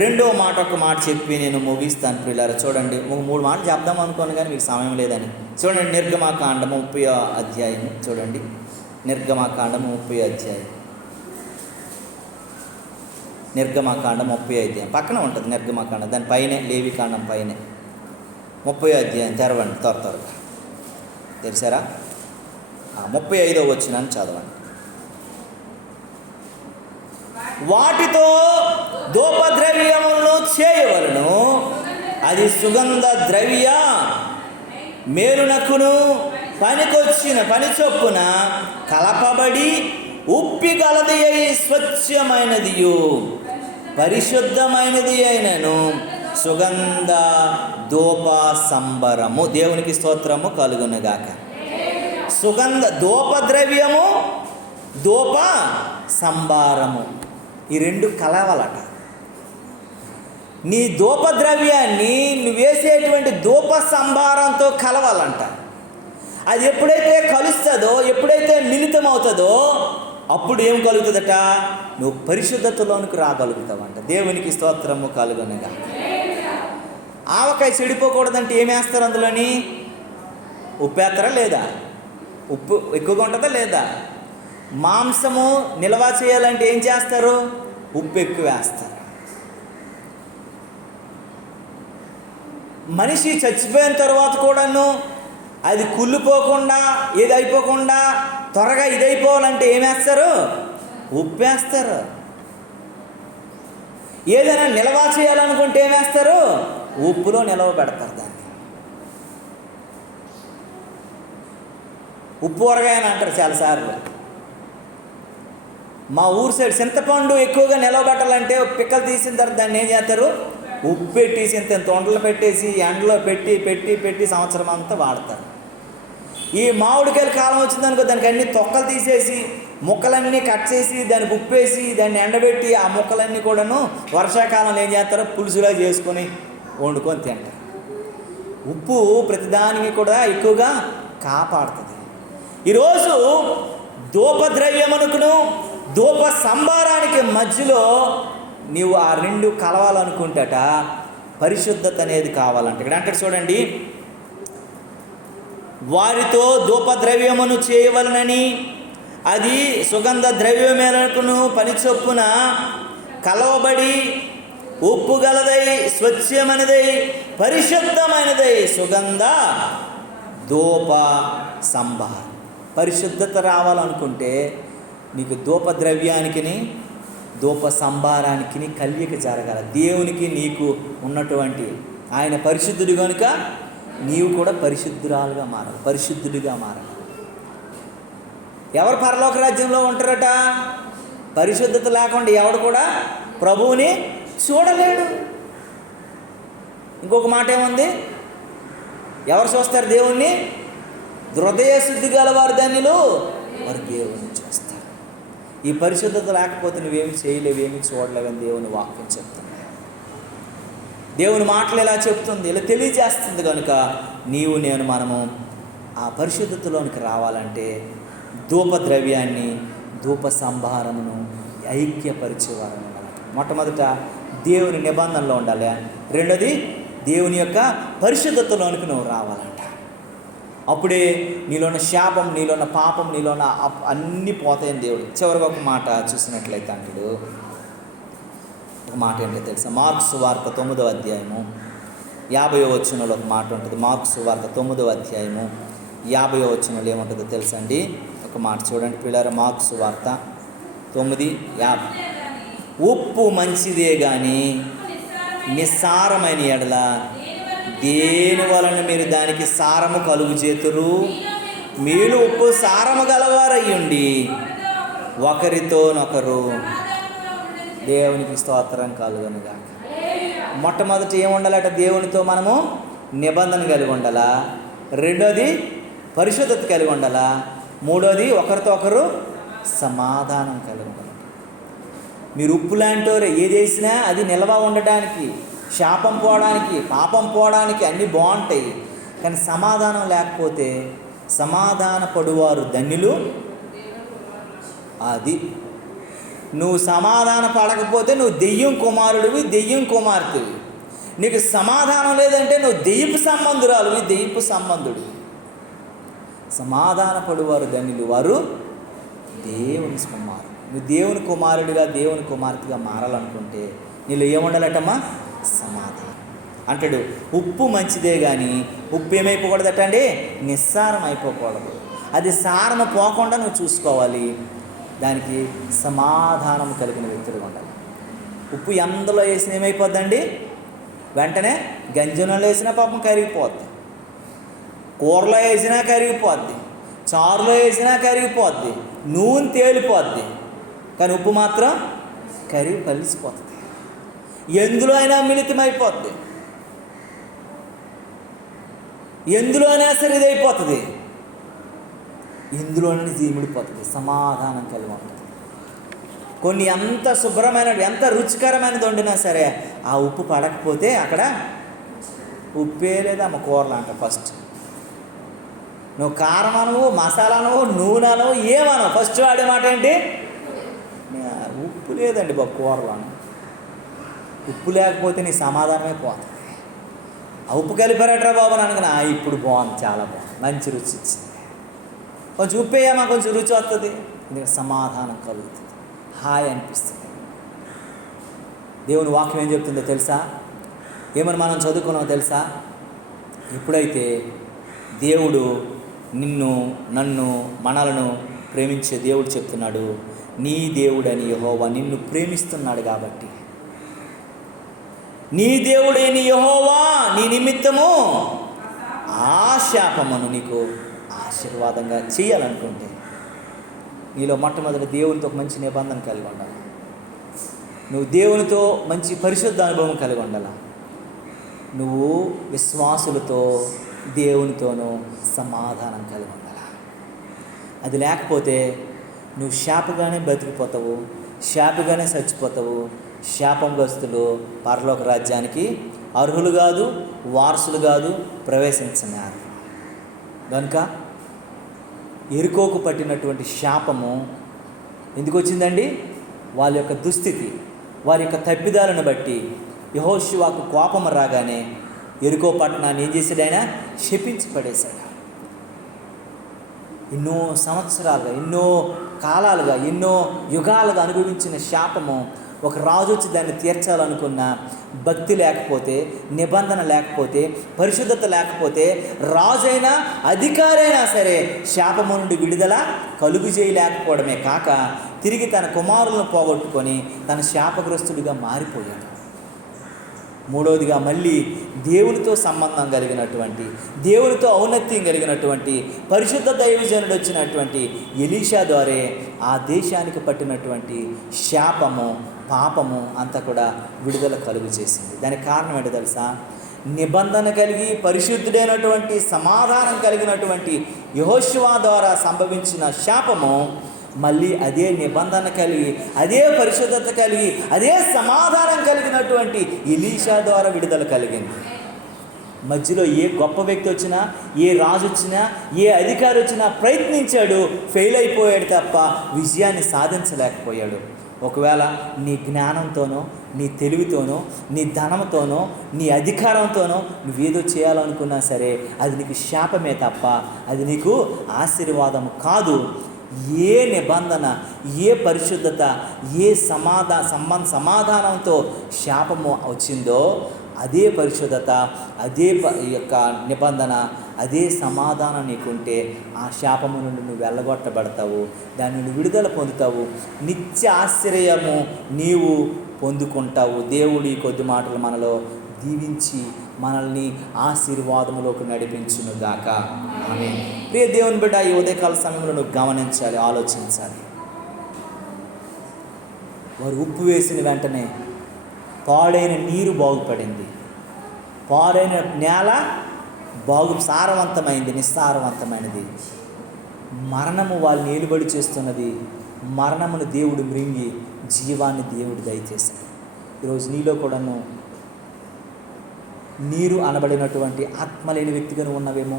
రెండో మాట ఒక మాట చెప్పి నేను ముగిస్తాను ప్రియులారా. చూడండి, 3 మాటలు చెప్దాం అనుకోను కానీ మీకు సమయం లేదని. చూడండి, నిర్గమాకాండము 30వ అధ్యాయము. చూడండి, నిర్గమాకాండము 30వ అధ్యాయం. నిర్గమాకాండం 30వ అధ్యాయం పక్కన ఉంటుంది. నిర్గమాకాండం దాని పైనే, లేవికాండం పైనే 30వ అధ్యాయం తెరవండి త్వరగా. తెలిసారా? 35వ వచనాన్ని చదవండి. వాటితో ధూపద్రవ్యములను చేయవలను, అది సుగంధ ద్రవ్య మేలునకును పనికొచ్చిన పని చొప్పున కలపబడి ఉప్పిగలది అయి స్వచ్ఛమైనదియు పరిశుద్ధమైనది అయినను సుగంధ ధూప సంబరము. దేవునికి స్తోత్రము కలుగునుగాక. సుగంధ ధూపద్రవ్యము, ధూప సంబారము, ఈ 2 కలవాలట. నీ ధూపద్రవ్యాన్ని నువ్వు వేసేటువంటి ధూప సంబారంతో కలవాలంట. అది ఎప్పుడైతే కలుస్తుందో, ఎప్పుడైతే మిళితమవుతుందో, అప్పుడు ఏం కలుగుతుందట? నువ్వు పరిశుద్ధతలోనికి రాగలుగుతావంట. దేవునికి స్తోత్రము కలుగునగా. ఆవకాయ చెడిపోకూడదంటే ఏమేస్తారు అందులోని? ఉప్పు వేస్తారా లేదా? ఉప్పు ఎక్కువగా ఉంటుందా లేదా? మాంసము నిల్వ చేయాలంటే ఏం చేస్తారు? ఉప్పు ఎక్కువ వేస్తారు. మనిషి చచ్చిపోయిన తర్వాత కూడాను అది కుళ్ళిపోకుండా, ఏదైపోకుండా త్వరగా ఇదైపోవాలంటే ఏమేస్తారు? ఉప్పు వేస్తారు. ఏదైనా నిల్వ చేయాలనుకుంటే ఏమేస్తారు? ఉప్పులో నిల్వ పెడతారు దాన్ని. ఉప్పు ఊరగాయ అని అంటారు చాలాసార్లు. మా ఊరు సైడ్ చింతపండు ఎక్కువగా నిలవబెట్టాలంటే పిక్కలు తీసిన తర్వాత దాన్ని ఏం చేస్తారు? ఉప్పు పెట్టేసి ఇంత తొండలు పెట్టేసి ఎండలో పెట్టి పెట్టి పెట్టి సంవత్సరం అంతా వాడతారు. ఈ మామిడికాయల కాలం వచ్చిందనుకో, దానికి అన్ని తొక్కలు తీసేసి ముక్కలన్నీ కట్ చేసి దానికి ఉప్పేసి దాన్ని ఎండబెట్టి ఆ ముక్కలన్నీ కూడాను వర్షాకాలంలో ఏం చేస్తారో పులుసులా చేసుకొని వండుకొని తింటారు. ఉప్పు ప్రతిదానికి కూడా ఎక్కువగా కాపాడుతుంది. ఈరోజు ధూపద్రవ్యమునకును ధూప సంబారానికి మధ్యలో నీవు ఆ 2 కలవాలనుకుంటట పరిశుద్ధత అనేది కావాలంట. ఇక్కడ అంటే చూడండి, వారితో ధూపద్రవ్యమును చేయవలనని అది సుగంధ ద్రవ్యమునకును పని చొప్పున కలవబడి ఉప్పు గలదై స్వచ్ఛమైనదై పరిశుద్ధమైనదై సుగంధ ధూప సంబారం. పరిశుద్ధత రావాలనుకుంటే నీకు ధూపద్రవ్యానికి ధూప సంబారానికి కల్యక జరగాలి. దేవునికి నీకు ఉన్నటువంటి ఆయన పరిశుద్ధుడు కనుక నీవు కూడా పరిశుద్ధురాలుగా మారాలి, పరిశుద్ధుడిగా మారాలి. ఎవరు పరలోక రాజ్యంలో ఉంటారట? పరిశుద్ధత లేకుండా ఎవడు కూడా ప్రభువుని చూడలేడు. ఇంకొక మాట ఏముంది? ఎవరు చూస్తారు దేవుణ్ణి? హృదయ శుద్ధి గల వారు ధన్యులు, వారు దేవుణ్ణి చూస్తారు. ఈ పరిశుద్ధత లేకపోతే నువ్వేమి చేయలేవు, ఏమి చూడలేవని దేవుని వాక్యం చెప్తుంది. దేవుని మాటలు ఎలా చెప్తుంది, ఇలా తెలియజేస్తుంది. కనుక మనము ఆ పరిశుద్ధతలోనికి రావాలంటే ధూపద్రవ్యాన్ని ధూప సంభారమును ఐక్యపరిచేవారు. మొట్టమొదట దేవుని నిబంధనలో ఉండాలి. రెండోది దేవుని యొక్క పరిశుద్ధతలోనికి నువ్వు రావాలంట. అప్పుడే నీలోన్న శాపం, నీలోన్న పాపం, నీలోన్న అన్నీ పోతాయని దేవుడు. చివరిగా ఒక మాట చూసినట్లయితే అంటాడు, ఒక మాట ఏంటో తెలుసా? మార్క్స్ వార్త 9వ అధ్యాయము 50వ వచనంలో ఒక మాట ఉంటుంది. మార్క్స్ వార్త 9వ అధ్యాయము 50వ వచనంలో ఏముంటుందో తెలుసండి? ఒక ఒక మాట చూడండి పిల్లల, మార్కు సువార్త 9:50. ఉప్పు మంచిదే కానీ నిస్సారమైన ఎడల దేని వలన మీరు దానికి సారము కలుగు చేతురు? మీరు ఉప్పు సారము గలవారయ్యుండి ఒకరితోనొకరు దేవునికి స్తోత్రం కలుగునుగాక. మొట్టమొదటి ఏముండాలట? దేవునితో మనము నిబంధన కలిగి ఉండాలా. రెండోది పరిశుద్ధత కలిగి ఉండాలా. మూడోది ఒకరితో ఒకరు సమాధానం కలిగి ఉండాలి. మీరు ఉప్పు లాంటి వారు, ఏది చేసినా అది నిల్వ ఉండడానికి, శాపం పోవడానికి, పాపం పోవడానికి అన్నీ బాగుంటాయి. కానీ సమాధానం లేకపోతే సమాధాన పడువారు ధన్యులు. అది నువ్వు సమాధాన పడకపోతే నువ్వు దెయ్యం కుమారుడివి, దెయ్యం కుమార్తెవి. నీకు సమాధానం లేదంటే నువ్వు దెయ్యపు సంబంధురాలువి, దెయ్యపు సంబంధుడు. సమాధాన పడువారు ధన్యులు, వారు దేవుని కుమారుడు. నువ్వు దేవుని కుమారుడిగా, దేవుని కుమార్తెగా మారాలనుకుంటే నీళ్ళు ఏముండాలటమ్మా? సమాధానం. అంటాడు ఉప్పు మంచిదే కానీ ఉప్పు ఏమైపోకూడదట అండి? నిస్సారం అయిపోకూడదు. అది సారము పోకుండా నువ్వు చూసుకోవాలి. దానికి సమాధానం కలిగిన వ్యక్తులుగా ఉండాలి. ఉప్పు ఎందులో వేసిన ఏమైపోద్దండి? వెంటనే గంజనంలో వేసినా పాపం కరిగిపోద్ది, కూరలో వేసినా కరిగిపోద్ది, చారులో వేసినా కరిగిపోద్ది, నూనె తేలిపోద్ది. కానీ ఉప్పు మాత్రం కలిసిపోతుంది. ఎందులో అయినా మిళితమైపోద్ది, ఎందులో అయినా సరే ఇదైపోతుంది, ఇందులోనే జీమిడిపోతుంది. సమాధానం కలిగి ఉంటుంది. కొన్ని ఎంత శుభ్రమైనది, ఎంత రుచికరమైనది వండినా సరే ఆ ఉప్పు పడకపోతే అక్కడ ఉప్పే లేదమ్మ కూరలు అంట. ఫస్ట్ నువ్వు కారం అనవు, మసాలా అనవు, నూనె అనవు, ఏమనవు, ఫస్ట్ వాడే మాట ఏంటి? ఉప్పు లేదండి బాబు కూరలు అను. ఉప్పు లేకపోతే నీ సమాధానమే పోతుంది. ఆ ఉప్పు కలిపారట్రా బాబు అని అనుకున్నా, ఇప్పుడు బాగుంది, చాలా బాగుంది, మంచి రుచి ఇచ్చింది. కొంచెం ఉప్పు వేయమా, కొంచెం రుచి వస్తుంది, ఎందుకంటే సమాధానం కలుగుతుంది, హాయ్ అనిపిస్తుంది. దేవుని వాక్యం ఏం చెప్తుందో తెలుసా? ఏమని మనం చదువుకున్నామో తెలుసా? ఎప్పుడైతే దేవుడు నిన్ను, నన్ను, మనలను ప్రేమించే దేవుడు చెప్తున్నాడు, నీ దేవుడని యెహోవా నిన్ను ప్రేమిస్తున్నాడు కాబట్టి, నీ దేవుడైన యెహోవా నీ నిమిత్తము ఆ శాపమును నీకు ఆశీర్వాదంగా చేయాలనుకుంటే నీలో మొట్టమొదటి దేవునితో ఒక మంచి నిబంధన కలిగి ఉండాలి. నువ్వు దేవునితో మంచి పరిశుద్ధ అనుభవం కలిగి ఉండాలి. నువ్వు విశ్వాసులతో, దేవునితోనూ సమాధానం కలిగి ఉండాలి. అది లేకపోతే నువ్వు శాపగానే బతికిపోతావు, శాపగానే చచ్చిపోతావు. శాపగ్రస్తులు పరలోక రాజ్యానికి అర్హులు కాదు, వారసులు కాదు, ప్రవేశించన్నారు. కనుక ఎరుకోకు పట్టినటువంటి శాపము ఎందుకు వచ్చిందండి? వాళ్ళ యొక్క దుస్థితి, వారి యొక్క తప్పిదాలను బట్టి యెహోషువకు కోపం రాగానే ఎరుకో పట్టణాన్ని ఏం చేశాడు? ఆయన శపించి పడేశాడు. ఎన్నో సంవత్సరాలుగా, ఎన్నో కాలాలుగా, ఎన్నో యుగాలుగా అనుభవించిన శాపము ఒక రాజు వచ్చి దాన్ని తీర్చాలనుకున్న భక్తి లేకపోతే, నిబంధన లేకపోతే, పరిశుద్ధత లేకపోతే, రాజైనా అధికారైనా సరే శాపము నుండి విడుదల కలుగు చేయలేకపోవడమే కాక తిరిగి తన కుమారులను పోగొట్టుకొని తన శాపగ్రస్తుడిగా మారిపోయాడు. మూడవదిగా మళ్ళీ దేవునితో సంబంధం కలిగినటువంటి, దేవునితో ఔన్నత్యం కలిగినటువంటి పరిశుద్ధ దైవజనుడు వచ్చినటువంటి ఎలీషా ద్వారా ఆ దేశానికి పట్టినటువంటి శాపము, పాపము అంతా కూడా విడుదల కలుగు చేసింది. దానికి కారణం ఏంటో తెలుసా? నిబంధన కలిగి పరిశుద్ధుడైనటువంటి, సమాధానం కలిగినటువంటి యెహోషువ ద్వారా సంభవించిన శాపము మళ్ళీ అదే నిబంధన కలిగి, అదే పరిశుద్ధత కలిగి, అదే సమాధానం కలిగినటువంటి ఎలీషా ద్వారా విడుదల కలిగింది. మధ్యలో ఏ గొప్ప వ్యక్తి వచ్చినా, ఏ రాజు వచ్చినా, ఏ అధికారి వచ్చినా ప్రయత్నించాడు, ఫెయిల్ అయిపోయాడు తప్ప విజయాన్ని సాధించలేకపోయాడు. ఒకవేళ నీ జ్ఞానంతోనో, నీ తెలివితోనో, నీ ధనంతోనో, నీ అధికారంతోనో నువ్వేదో చేయాలనుకున్నా సరే అది నీకు శాపమే తప్ప అది నీకు ఆశీర్వాదము కాదు. ఏ నిబంధన, ఏ పరిశుద్ధత, ఏ సమాధానంతో శాపము వచ్చిందో అదే పరిశుద్ధత, అదే ఈ యొక్క నిబంధన, అదే సమాధానం నీకుంటే ఆ శాపము నుండి నువ్వు వెళ్ళగొట్టబడతావు, దాని నుండి విడుదల పొందుతావు, నిత్య ఆశ్రయము నీవు పొందుకుంటావు. దేవుడి కొద్ది మాటలు మనలో దీవించి మనల్ని ఆశీర్వాదములోకి నడిపించునుగాక. ఆమేన్. ప్రియ దేవుని బిడ్డ, ఈ ఉదయకాల సమయంలో నువ్వు గమనించాలి, ఆలోచించాలి. వారు ఉప్పు వేసిన వెంటనే పాడైన నీరు బాగుపడింది, పాడైన నేల సారవంతమైంది, నిస్సారవంతమైనది. మరణము వాళ్ళని ఏలుబడి చేస్తున్నది. మరణమును దేవుడు మృంగి జీవాన్ని దేవుడు దయచేశాడు. ఈరోజు నీలో కూడాను నీరు అనబడినటువంటి ఆత్మ లేని వ్యక్తిగా ఉన్నవేమో,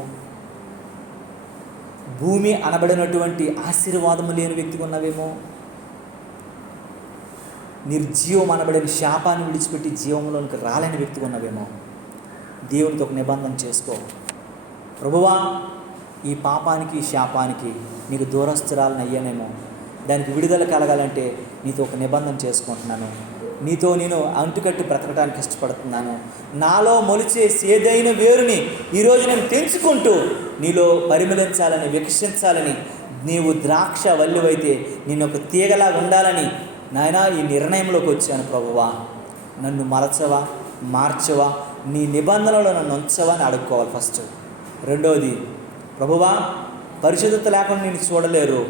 భూమి అనబడినటువంటి ఆశీర్వాదము లేని వ్యక్తిగా ఉన్నవేమో, నిర్జీవం అనబడిన శాపాన్ని విడిచిపెట్టి జీవంలోనికి రాలేని వ్యక్తిగా ఉన్నవేమో. దేవునితో ఒక నిబంధన చేసుకో. ప్రభువా, ఈ పాపానికి శాపానికి నీకు దూరస్తురాలను అయ్యానేమో, దానికి విడుదల కలగాలంటే నీతో ఒక నిబంధన చేసుకుంటున్నాను, నీతో నేను అంటుకట్టి బ్రతకడానికి ఇష్టపడుతున్నాను. నాలో మొలిచే సేదైన వేరుని ఈరోజు నేను తెంచుకుంటూ నీలో పరిమళించాలని, వికసించాలని, నీవు ద్రాక్ష వల్లివైతే నేను ఒక తీగలా ఉండాలని నాయనా ఈ నిర్ణయంలోకి వచ్చాను. ప్రభువా, నన్ను మరచవా, మార్చవా, నీ నిబంధనలో నన్ను ఉంచవా అని అడుక్కోవాలి ఫస్ట్. రెండవది, ప్రభువా, పరిశుద్ధత లేకుండా నేను చూడలేరు,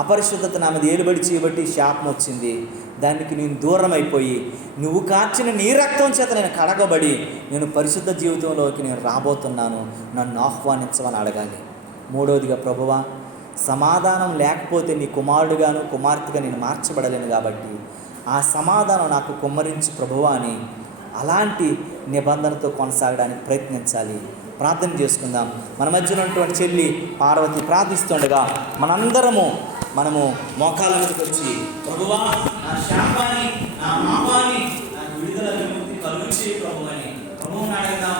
అపరిశుద్ధత నా మీద ఏలుబడి చేయబట్టి శాపం వచ్చింది, దానికి నేను దూరం అయిపోయి నువ్వు కార్చిన నీ రక్తం చేత నేను కడగబడి నేను పరిశుద్ధ జీవితంలోకి నేను రాబోతున్నాను, నన్ను ఆహ్వానించమని అడగాలి. మూడవదిగా, ప్రభువా, సమాధానం లేకపోతే నీ కుమారుడుగాను కుమార్తెగా నేను మార్చబడలేను కాబట్టి ఆ సమాధానం నాకు కుమ్మరించి ప్రభువా అని అలాంటి నిబంధనతో కొనసాగడానికి ప్రయత్నించాలి. ప్రార్థన చేసుకుందాం. మన మధ్యలో ఉన్నటువంటి చెల్లి పార్వతి ప్రార్థిస్తుండగా మనము మోకాళ్ళ మీదకి వచ్చి, ప్రభువా, నా శాపాన్ని, నా పాపాన్ని నాకు విడుదల విముక్తి కలుగు చేయి ప్రభువని ప్రభువుని అడుగుదాం.